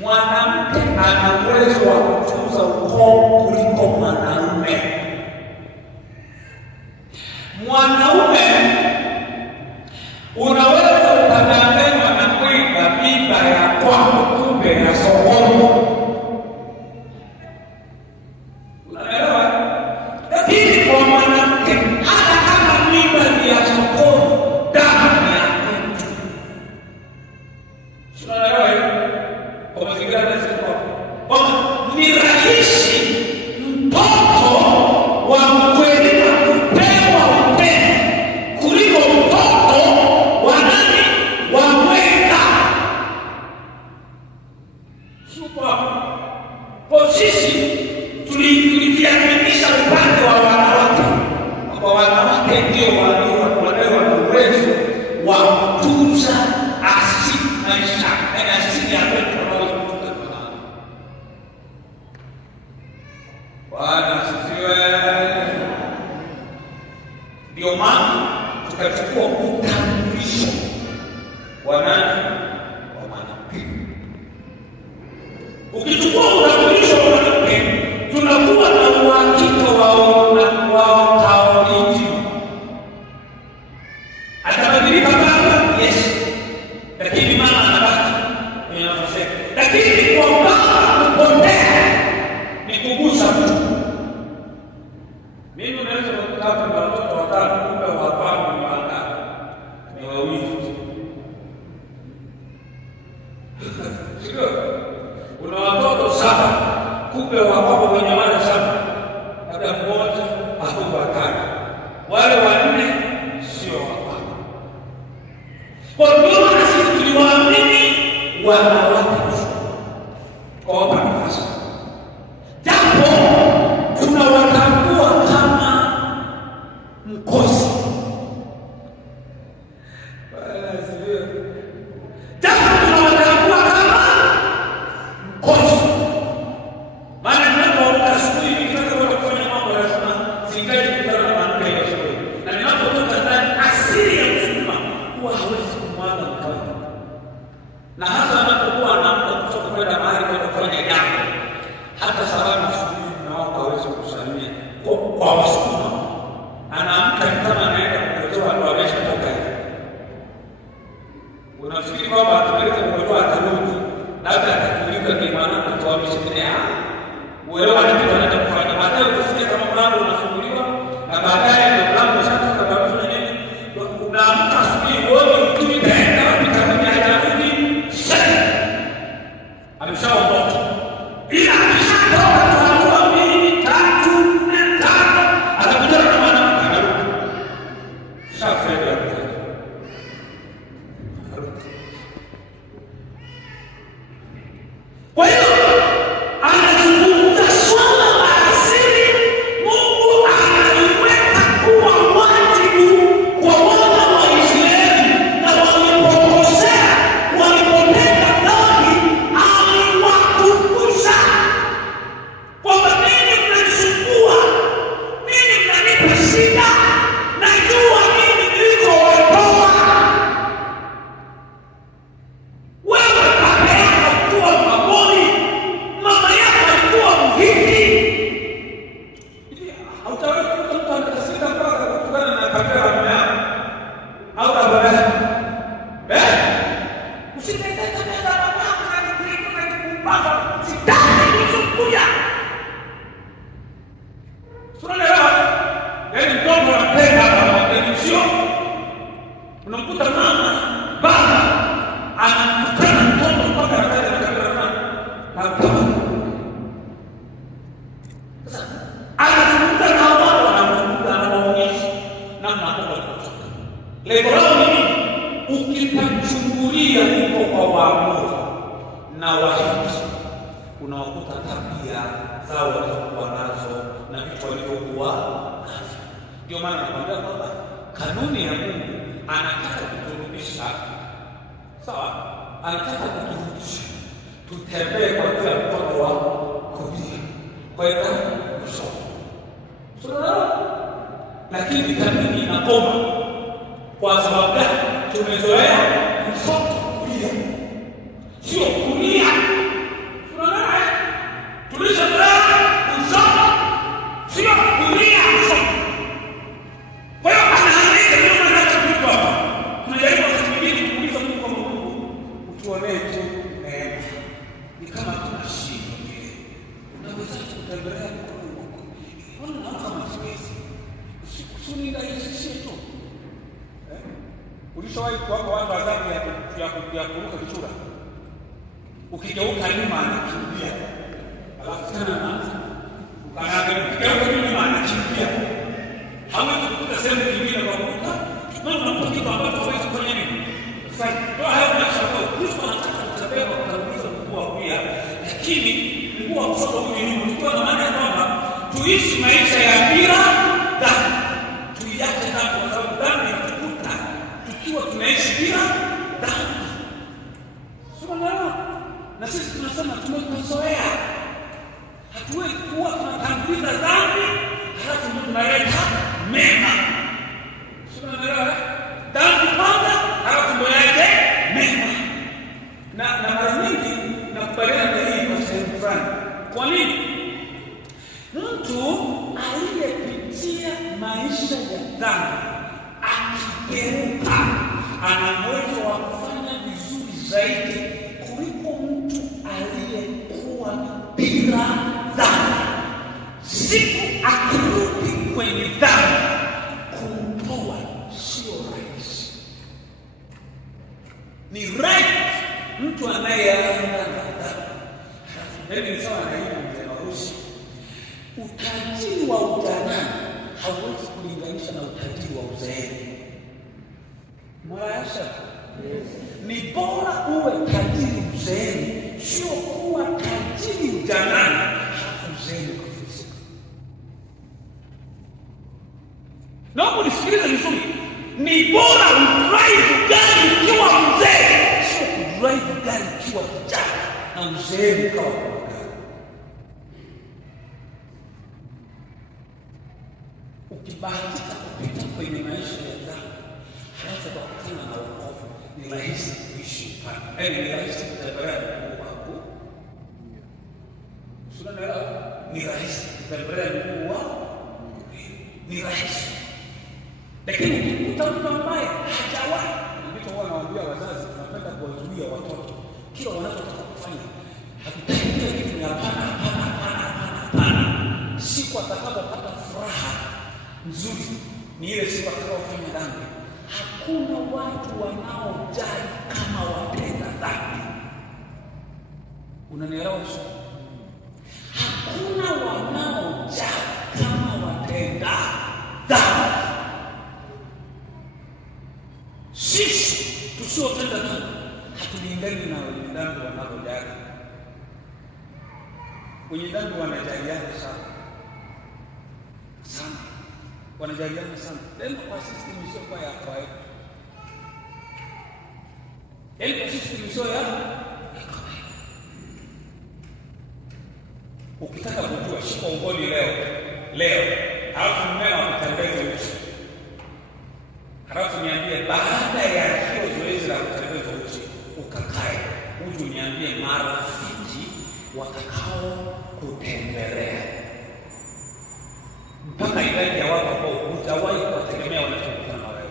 mwanamke ana uwezo wa kutunza ukoo kuliko mwanaume. Mwanaume unaweza ukadanganywa na kuiba mimba ya kwako, kumbe ya sokoni. Unaelewa? Lakini kwa mwanamke, hata kama mimba ni ya sokoni, damu ni ya mtu. Unaelewa? Kwa mazingira ya sokoni, ni rahisi mtoto wa mkweli kupewa upendo kuliko mtoto wa nani? Wa mweka. Super. Kwa sisi tulijiaminisha upande wa wanawake, kwa wanawake ndio walio na uwezo wa kutunza asili maisha na asili ya kwetu ambayo kutunza mwanadamu. Bwana asifiwe. Ndio maana tukachukua utambulisho wa nani? Wa mwanamke. Ukichukua utambulisho wa mwanamke, tunakuwa na uhakika wa taoriji. Atabadilika baba, yes, lakini mama anabaki kwenye nafasi yake. Lakini kwa baba kupotea ni kugusa mtu. Mimi naweza kukaa na watoto watano, kumbe wapangu ni wangapi? Ni wawili. Sio? Una watoto 7, kumbe wako kwenye wale 7. Labda mmoja au watano. Wale 4 sio wapangu. Kwa hiyo sisi tuliwaamini wanawake kwa nafasi. Japo tunawatambua kama mkosi. Japo tunawatambua kama mkosi. Maana ninapoamka asubuhi nikitaka kwenda kufanya mambo ya sana, sihitaji kukutana na mwanamke hiyo asubuhi. Na ninapotoka ndani, asili ya Msukuma huwa hawezi kumwaga mkawa. Na hasa anapokuwa anaamka kutoka kwenda mahali kwenda kufanya jambo, hata salamu asubuhi na wao hawezi kusalimia. Kwa Wasukuma anaamka kama anaenda kukojoa, ndio ameshatoka hivi. Unafikiri kwamba atapeleka kukojoa atarudi, labda atakuuliza ni maana mtu ameshikilia. Uelewa anakitu anaenda kufanya. Baadaye ukisikia kama mlango unafunguliwa, na baadaye ndio mlango ushatoka, ndio unafanya nini? Unaamka asubuhi, wewe mtu itaenda wapi kama hajarudi? Ameshaondoka. Ila akishatoka tunakuwa 2, 3, 4, 5, anakuja na mwanamke anarudi. Shafeli ya kufanya. Kwa hiyo Unakuta mama baba anamtukana mtoto mpaka anataka kukamera na baba. Sasa anazungumza na wao, anazungumza na waonyesha namna ambavyo kutoka. Lengo lao ni nini? Ukipachungulia huko kwa waamuzi na wahiti, unawakuta tabia zao walizokuwa nazo na vitu walivyokuwa navyo. Ndio maana nakwambia kwamba kanuni ya Mungu anataka kuturudisha, sawa, anataka kuturudisha tutembee kwa kila mkono wa kulia kwenda kushoto. Sawa? Lakini kanuni inakoma. Kwa sababu gani? Tumezoea kushoto kulia, sio kulia. Sawa? Tulishazoea kushoto, sio kulia kushoto. Kwa hiyo anahangaika ndio anataka kuliko hapa. Tunajaribu wakati mwingine kuuliza Mungu kwa Mungu, utuonee tu neema. Ni kama tunashindwa vile. Unaweza kutembelea kwa Mungu. Mbona unaona kama siwezi? Usikusuni ndaishie tu. Ulishawahi kuwapa watu adhabu ya kuruka kichura? Ukigeuka nyuma anakimbia. Alafu tena anaanza. Ukigeuka nyuma anakimbia. Hawezi kukuta sehemu nyingine kwa kuruka. Mbona unapokuwa kitu ambacho hawezi kufanya nini? Sasa ndio hayo maisha kwa Kristo anataka kutembea kwa kutanguliza mguu wa kulia, lakini mguu wa kushoto huyu ni mtu. Kwa maana kwamba tuishi maisha ya bila dhambi. Tuiache dhambi kwa sababu dhambi inatukuta tukiwa tunaishi bila dhambi. Sawa? Na sisi tunasema tumekosoea. Hatuwezi kuwa tunatanguliza dhambi halafu ndio tunaleta mema. Sawa? Dhambi kwanza halafu ndio yake mema. Na mara nyingi nakubaliana na hii kwa sehemu fulani. Kwa nini? Mtu aliyepitia maisha ya dhambi akigeuka ana uwezo wa kufanya vizuri zaidi kuliko mtu aliyekuwa bila dhambi. Siku akirudi kwenye dhambi, kumtoa sio rahisi. Ni right mtu anayeanza na dhambi. Hebu ni sawa na hiyo mtemarusi. Utajiri wa ujanani hauwezi kulinganisha na utajiri wa uzeeni. Mwayasha? Ni bora uwe tajiri uzeeni, sio kuwa tajiri ujanani halafu uzeeni kufisika. Naomba nisikilize vizuri. Ni bora udrive gari ukiwa mzee, sio kudrive gari ukiwa kijana na uzeeni ukawa gari. Ukibahatika kupita kwenye maisha ya dhambi halafu ukakutana na wokovu, ni rahisi kuishi upande. Ni rahisi kutembelea mguu wako. Ni rahisi kutembelea mguu wako. Ni rahisi. Lakini ukikuta mtu ambaye hajawahi, ndipo huwa nawaambia wazazi, tunapenda kuwazuia watoto kila wanachotaka kufanya. Hatutaki kile kitu ni hapana. Siku atakapopata furaha nzuri ni ile siku atakapofanya dhambi. Hakuna watu wanaojali kama watenda dhambi. Unanielewa? Hakuna wanaojali kama watenda dhambi. Sisi tusiotenda dhambi hatulingani na wenye dhambi wanaojali. Wenye dhambi wanajaliana sana. Wanajaliana sana. Tena kwa system sio kwa ya kawaida. Kwa system sio ya kawaida. Ukitaka kujua shika ugoni leo, halafu mmeo akutembeze uchi. Halafu niambie baada ya hiyo zoezi la kutembeza uchi ukakae, uje niambie marafiki watakao kutembelea. Mpaka idadi ya watu ambao hutawahi kuwategemea wanachokutana na wewe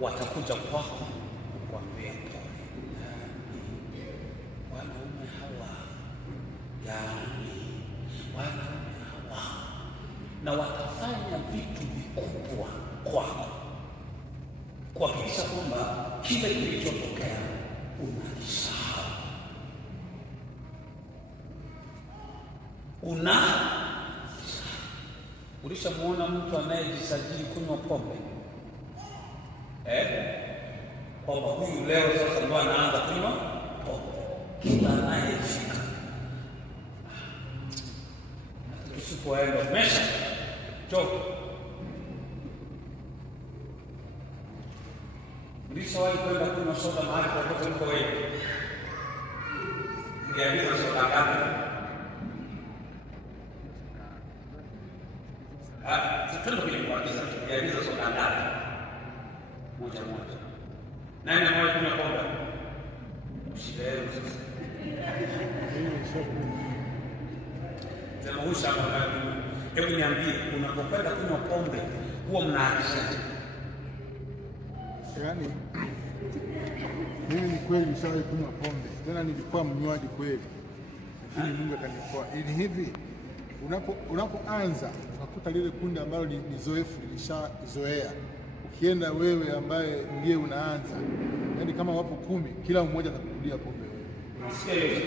watakuja kwako kukuambia pole. Wanaume hawa, wanaume hawa, na watafanya vitu vikubwa kwako. kuhakikisha kwamba kile kilichotokea unasahau. Ulishamuona mtu anayejisajili kunywa pombe? Kwamba huyu leo sasa ndo anaanza kunywa pombe. Kila anayefika tusipoenda mesha jo. Ulishawahi kwenda kunywa soda mahali popote uliko wewe? Ungeagiza soda ngapi? Tutendo kwenye kuagiza, ungeagiza soda ngapi? Moja. Nani anawahi kunywa pombe? Usilewe sasa. Zamausha hapa. Hebu niambie, unapokwenda kunywa pombe huwa mnaakishaje? Yaani mimi ni kweli nishawahi kunywa pombe. Tena nilikuwa mnywaji kweli. Lakini Mungu akaniokoa. Ni hivi, unapoanza unakuta lile kundi ambalo ni zoefu lishazoea. Ukienda wewe ambaye ndiye unaanza, yaani kama wapo 10, kila mmoja atakurudia pombe wewe. Unasikia hiyo?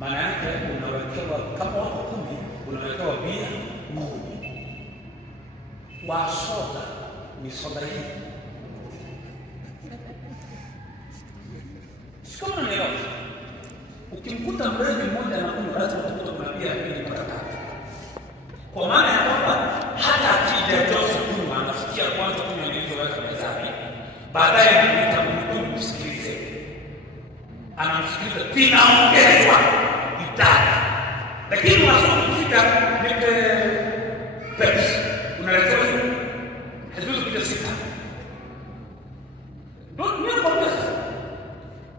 Maana yake unawekewa, kama wapo 10, unawekewa bia 10. Wa soda ni soda hii. Sikama unaelewa? Ukimkuta mlevi mmoja anakunywa, lazima utakuta kuna bia 2 mpaka 3. Kwa maana ya kwamba hata akija Joseph kunywa, anafikia kwanza kunywa nilizoweka mezani, baadaye anamuita Mungu msikilize. Anamsikiliza, vinaongezwa vitatu. Lakini wasomi kufika nipe Pepsi, unaletewa hiyo, haziwezi kuja 6. Don't know about this.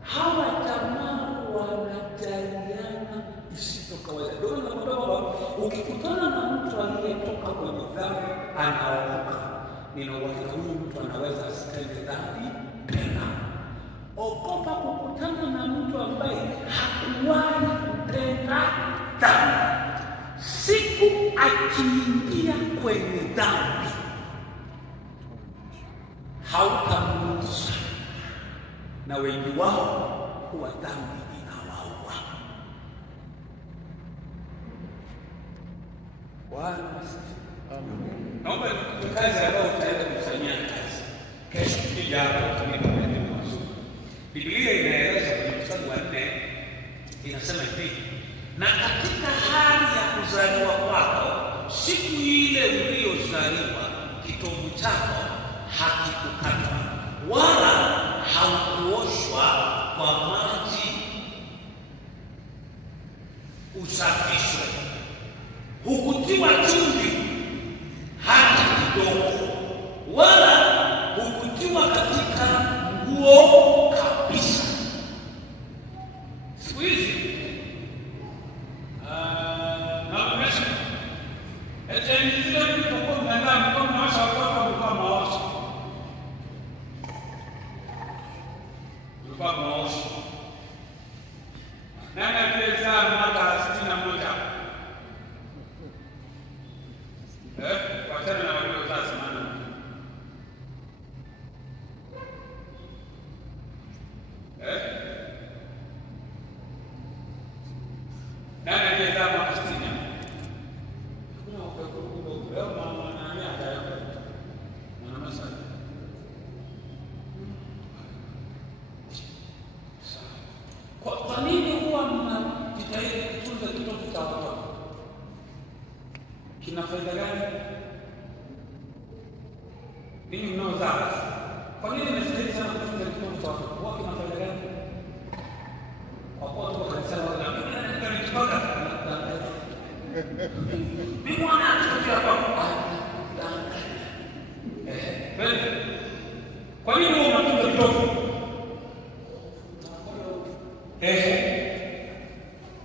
Hawa jamaa wanajaliana isivyo kawaida. Ndio nakwambia ukikutana na mtu aliyetoka kwenye dhambi anaokoka, nina uhakika huyu mtu anaweza asitende dhambi tena. Ogopa kukutana na mtu ambaye hakuwahi kutenda dhambi. Siku akiingia kwenye dhambi hautamrudisha, na wengi wao huwa dhambi inawaua. Naomba kazi ambayo utaenda kufanyia kazi kesho kija hapo utanipa maneno mazuri. Biblia inaeleza kwenye mstari wa 4, inasema hivi: na katika hali ya kuzaliwa kwako, siku ile uliyozaliwa, kitovu chako hakikukatwa, wala haukuoshwa kwa maji usafishwe, hukutiwa chumvi hata kidogo, wala hukutiwa katika nguo kabisa. Siku hizi naomesha eti zile vitu kwa mwanadamu kama maisha watoto kwa maosho. Kwa maosho. Nani aliyezaa mwaka 61? Wachana na waliozaa 80. Nani aliyezaa mwaka 60? Kuna wakati leo mama nani ataenda? Mwana masaka. Kwa nini huwa mnajitahidi kutunza kitoto cha watoto? Kina faida gani? Ninyi mnaozaa, kwa nini mnajitahidi sana kutunza kitoto cha watoto? Huwa kina faida gani? Kwa kuwa tuko kanisani na nikipaka mimi mwana anachokia kwa nini huwa mnatunza kitoto?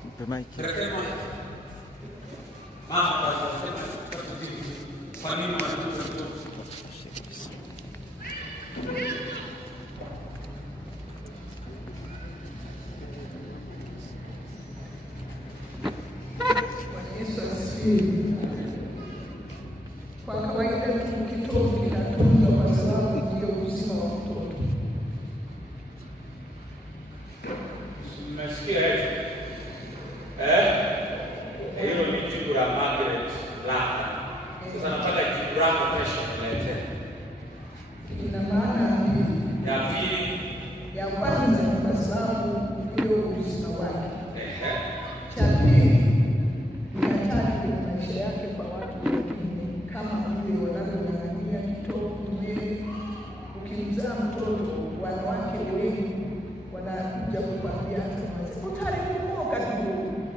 Mpe maiki. Kwa nini wanatunza kitoto? Yesu asifiwe. Kwa kawaida kitoto kinatunzwa kwa sababu ndio Ya kwanza ni kwa sababu ndio uzima wake. Cha pili ni hatari kwenye maisha yake kwa watu wengine, kama vile wanavyong'ang'ania kitovu mwili. Ukimzaa mtoto, wanawake wengi wanakuja kukwambia utalimuoka tu,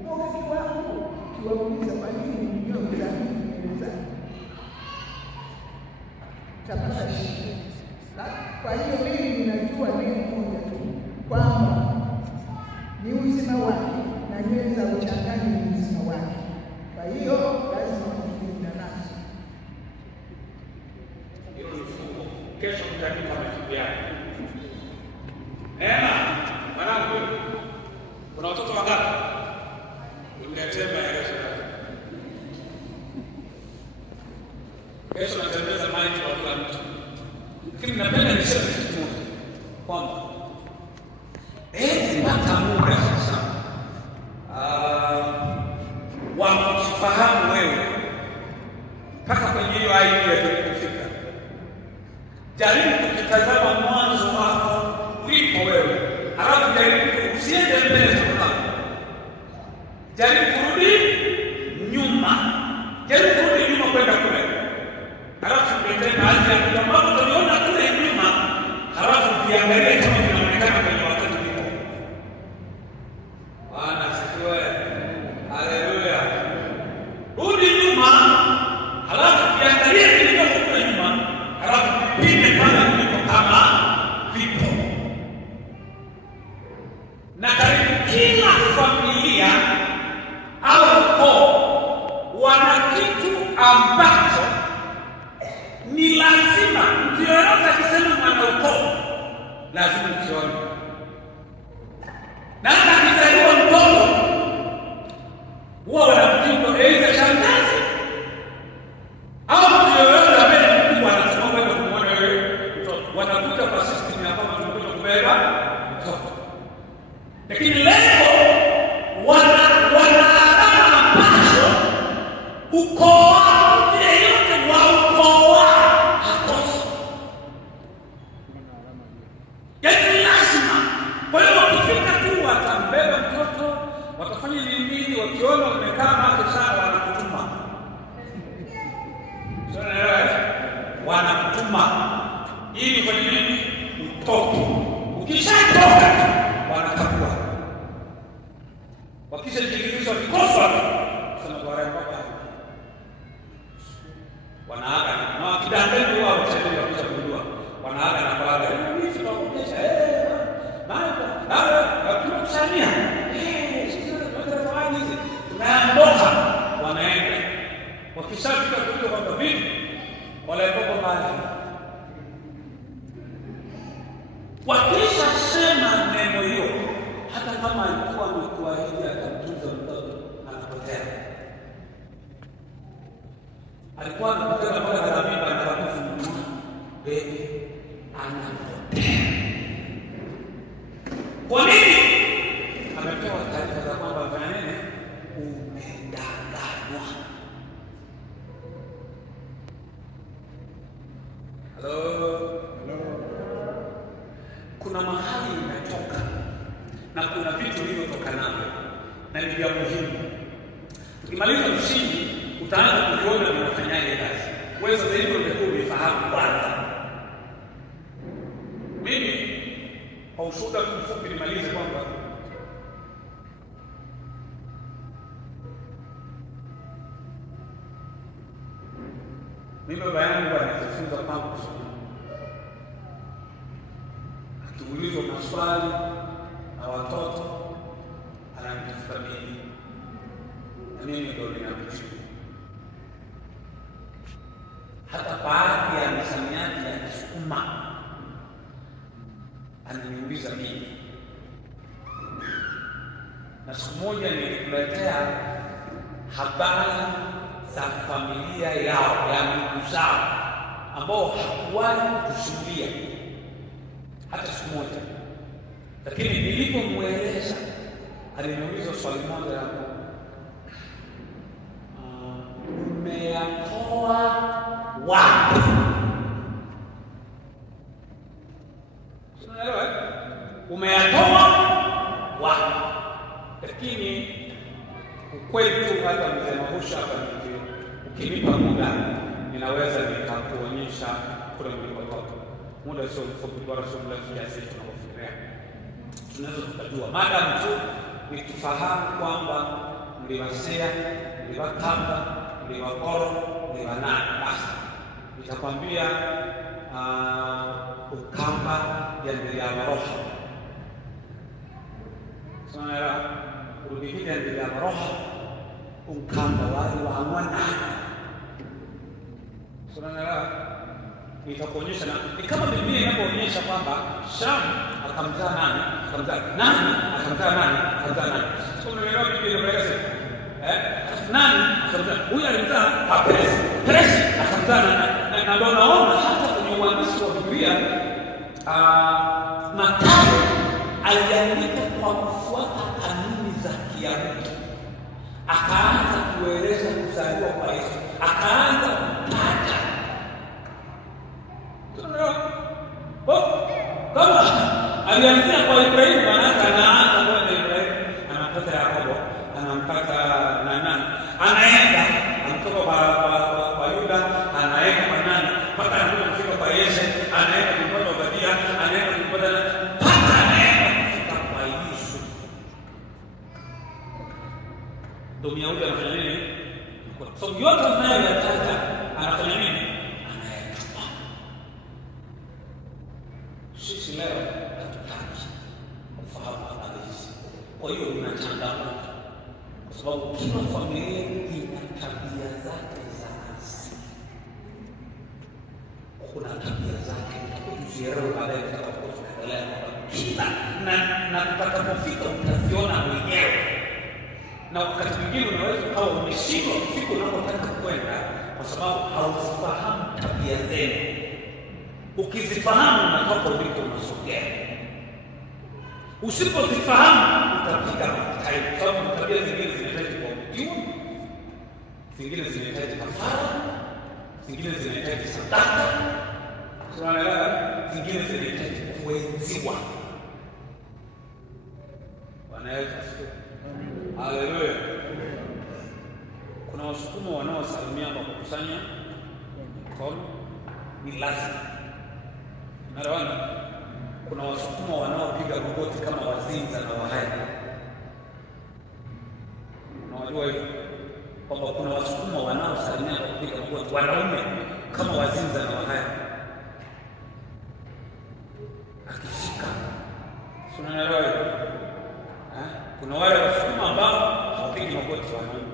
moka kiwangu, kiwauliza kwa nini ndio mzani kueleza. Tapata shida. Kwa hiyo mimi ninajua neno moja tu, kwamba ni uzima wake na nywele za uchangani ni uzima wake. Kwa hiyo lazima kujilinda nazo. Hilo ni fungu. Kesho mtanipa majibu yake. Neema, mwanangu, kuna watoto wangapi? Uniletee maelezo yako. Kesho natembeza maji kwa kila mtu. Lakini napenda niseme kitu moja, kwamba pata muda sasa wa kufahamu wewe mpaka kwenye hiyo idea tulipofika. Jaribu kutazama mwanzo wako ulipo wewe, alafu jaribu usiende mbele sana. Jaribu kurudi nyuma, jaribu kurudi nyuma kwenda kule, alafu ndio baadhi ya vitu ambavyo tuliona kule nyuma, alafu viangalie kama vinaonekana kwenye wakati ulipo. Bwana asifiwe. Haleluya. Rudi nyuma, alafu viangalie vilivyo kule nyuma, alafu vipime pale ulipo kama vipo. Na karibu kila familia au ukoo wana kitu ambacho ni lazima mtu yoyote akisema mwana ukoo lazima ukione. Na hata akizaliwa mtoto huwa wanamtindo aidha shangazi au mtu yoyote ambaye mkubwa anasema kwenda kumwona wewe mtoto. Wanakuja kwa system ya kwamba tumekuja kubeba mtoto. Lakini leo wana ambacho ukoo wao yeyote wa ukoo wao hakosi. Yaani lazima. Kwa hiyo wakifika tu watambeba mtoto, watafanya nini, wakiona umekaa hapo sana wanakutuma. Wanakutuma ili ufanye nini? Utoke. Ukishatoka wanakagua. Wakishajiridhisha vikosa sana kwa raia baba. Wanaaga na wakidanganya wao tena wakisha kujua. Wanaaga na baada hivi tutakuonyesha tunakusania. Tunaondoka wanaenda. Wakishafika kule kwamba vipi? Wale baba bali. Wakisha sema neno hiyo, hata kama alikuwa amekuahidi atamtunza mtoto, anapotea. Alikuwa anapotea mpaka Habiba anakufa. Anapotea. Kwa nini? Amepewa taarifa za kwamba fanya nini? Umedanganywa. Hello. Kuna mahali umetoka na kuna vitu vilivyotoka navyo na ni vya muhimu. Tukimaliza msingi utaanza kuona vinafanyaje kazi. Wewe sasa hivi utakuwa umefahamu kwanza. Mimi kwa ushuhuda mfupi nimalize kwamba mimi baba yangu alijifunza kwangu kusoma. Akiulizwa maswali na watoto ananitafuta mimi. Na mimi ndio ninamjibu. Hata baadhi ya misamiati ya Kisukuma ananiuliza mimi. Na siku moja nilikuletea habari za familia yao, ya ndugu zao ambao hakuwahi kutusimulia hata siku moja. Lakini nilipomweleza aliniuliza swali moja, umeyatoa wapi? Unaelewa? umeyatoa wapi? Lakini ukweli tu, hata mzee Mahusha hapa ndio, ukinipa muda ninaweza nikakuonyesha kule mlikotoka. Muda sio mfupi, bora sio mrefu kiasi tunapofikiria. Tunaweza tukajua madam tu nikifahamu kwamba mliwasea, mliwatamba, mliwakoro, mliwanani, basi nitakwambia ukamba ya ndili ya maroha. Sonera urudihile ya ndili ya maroha ukamba wali wa mwanani. Sonera nitakuonyesha, na ni kama Biblia inapoonyesha kwamba Sham akamzaa nani, akamzaa nani, akamzaa nani, akamzaa nani. Sio unaelewa Biblia inaweza nani akamzaa, huyu alimzaa Peresi, Peresi akamzaa nani. Na ndio naona hata kwenye uandishi wa Biblia Mathayo aliandika kwa kufuata kanuni za Kiyahudi. Akaanza kueleza kuzaliwa kwa Yesu, akaanza kutaja. Kama alianzia kwa Ibrahimu, maana anaanza kwa Ibrahimu, anapata Yakobo, anampata nani, anaenda anatoka kwa Yuda, anaenda kwa nani, mpaka anafika kwa Yesu, anaenda kupata Obadia, anaenda kupata mpaka anaenda kufika kwa Yesu. Ndio Myahudi anafanya nini? So yote anayoyataja anafanya nini? Sisi leo hatutaki kufahamu habari hizi. Kwa hiyo una changamoto, kwa sababu kila familia ina tabia zake za asili. Kuna tabia zake tuzielewe baadaye tutakapoendelea kila na tutakapofika utaziona mwenyewe. Na wakati mwingine unaweza ukawa umeshindwa kufika unapotaka kwenda kwa sababu hauzifahamu tabia zenu. Ukizifahamu unatoka uliko unasogea. Usipozifahamu utapiga matai, kwa sababu tabia zingine zinahitaji kuabudiwa, zingine zinahitaji kafara, zingine zinahitaji sadaka, zingine zinahitaji kuenziwa. Wanaweza sio? Haleluya. Kuna Wasukuma wanaosalimia kwa kukusanya mkono, ni lazima. Marawana, kuna Wasukuma wanaopiga magoti kama Wazinza na Wahaya. Unajua hivyo? Kwamba kuna Wasukuma wanaosalimia kwa kupiga magoti, wanaume kama Wazinza na Wahaya. Akifika, unaelewa hivyo? Kuna wale Wasukuma ambao hawapigi magoti wanaume.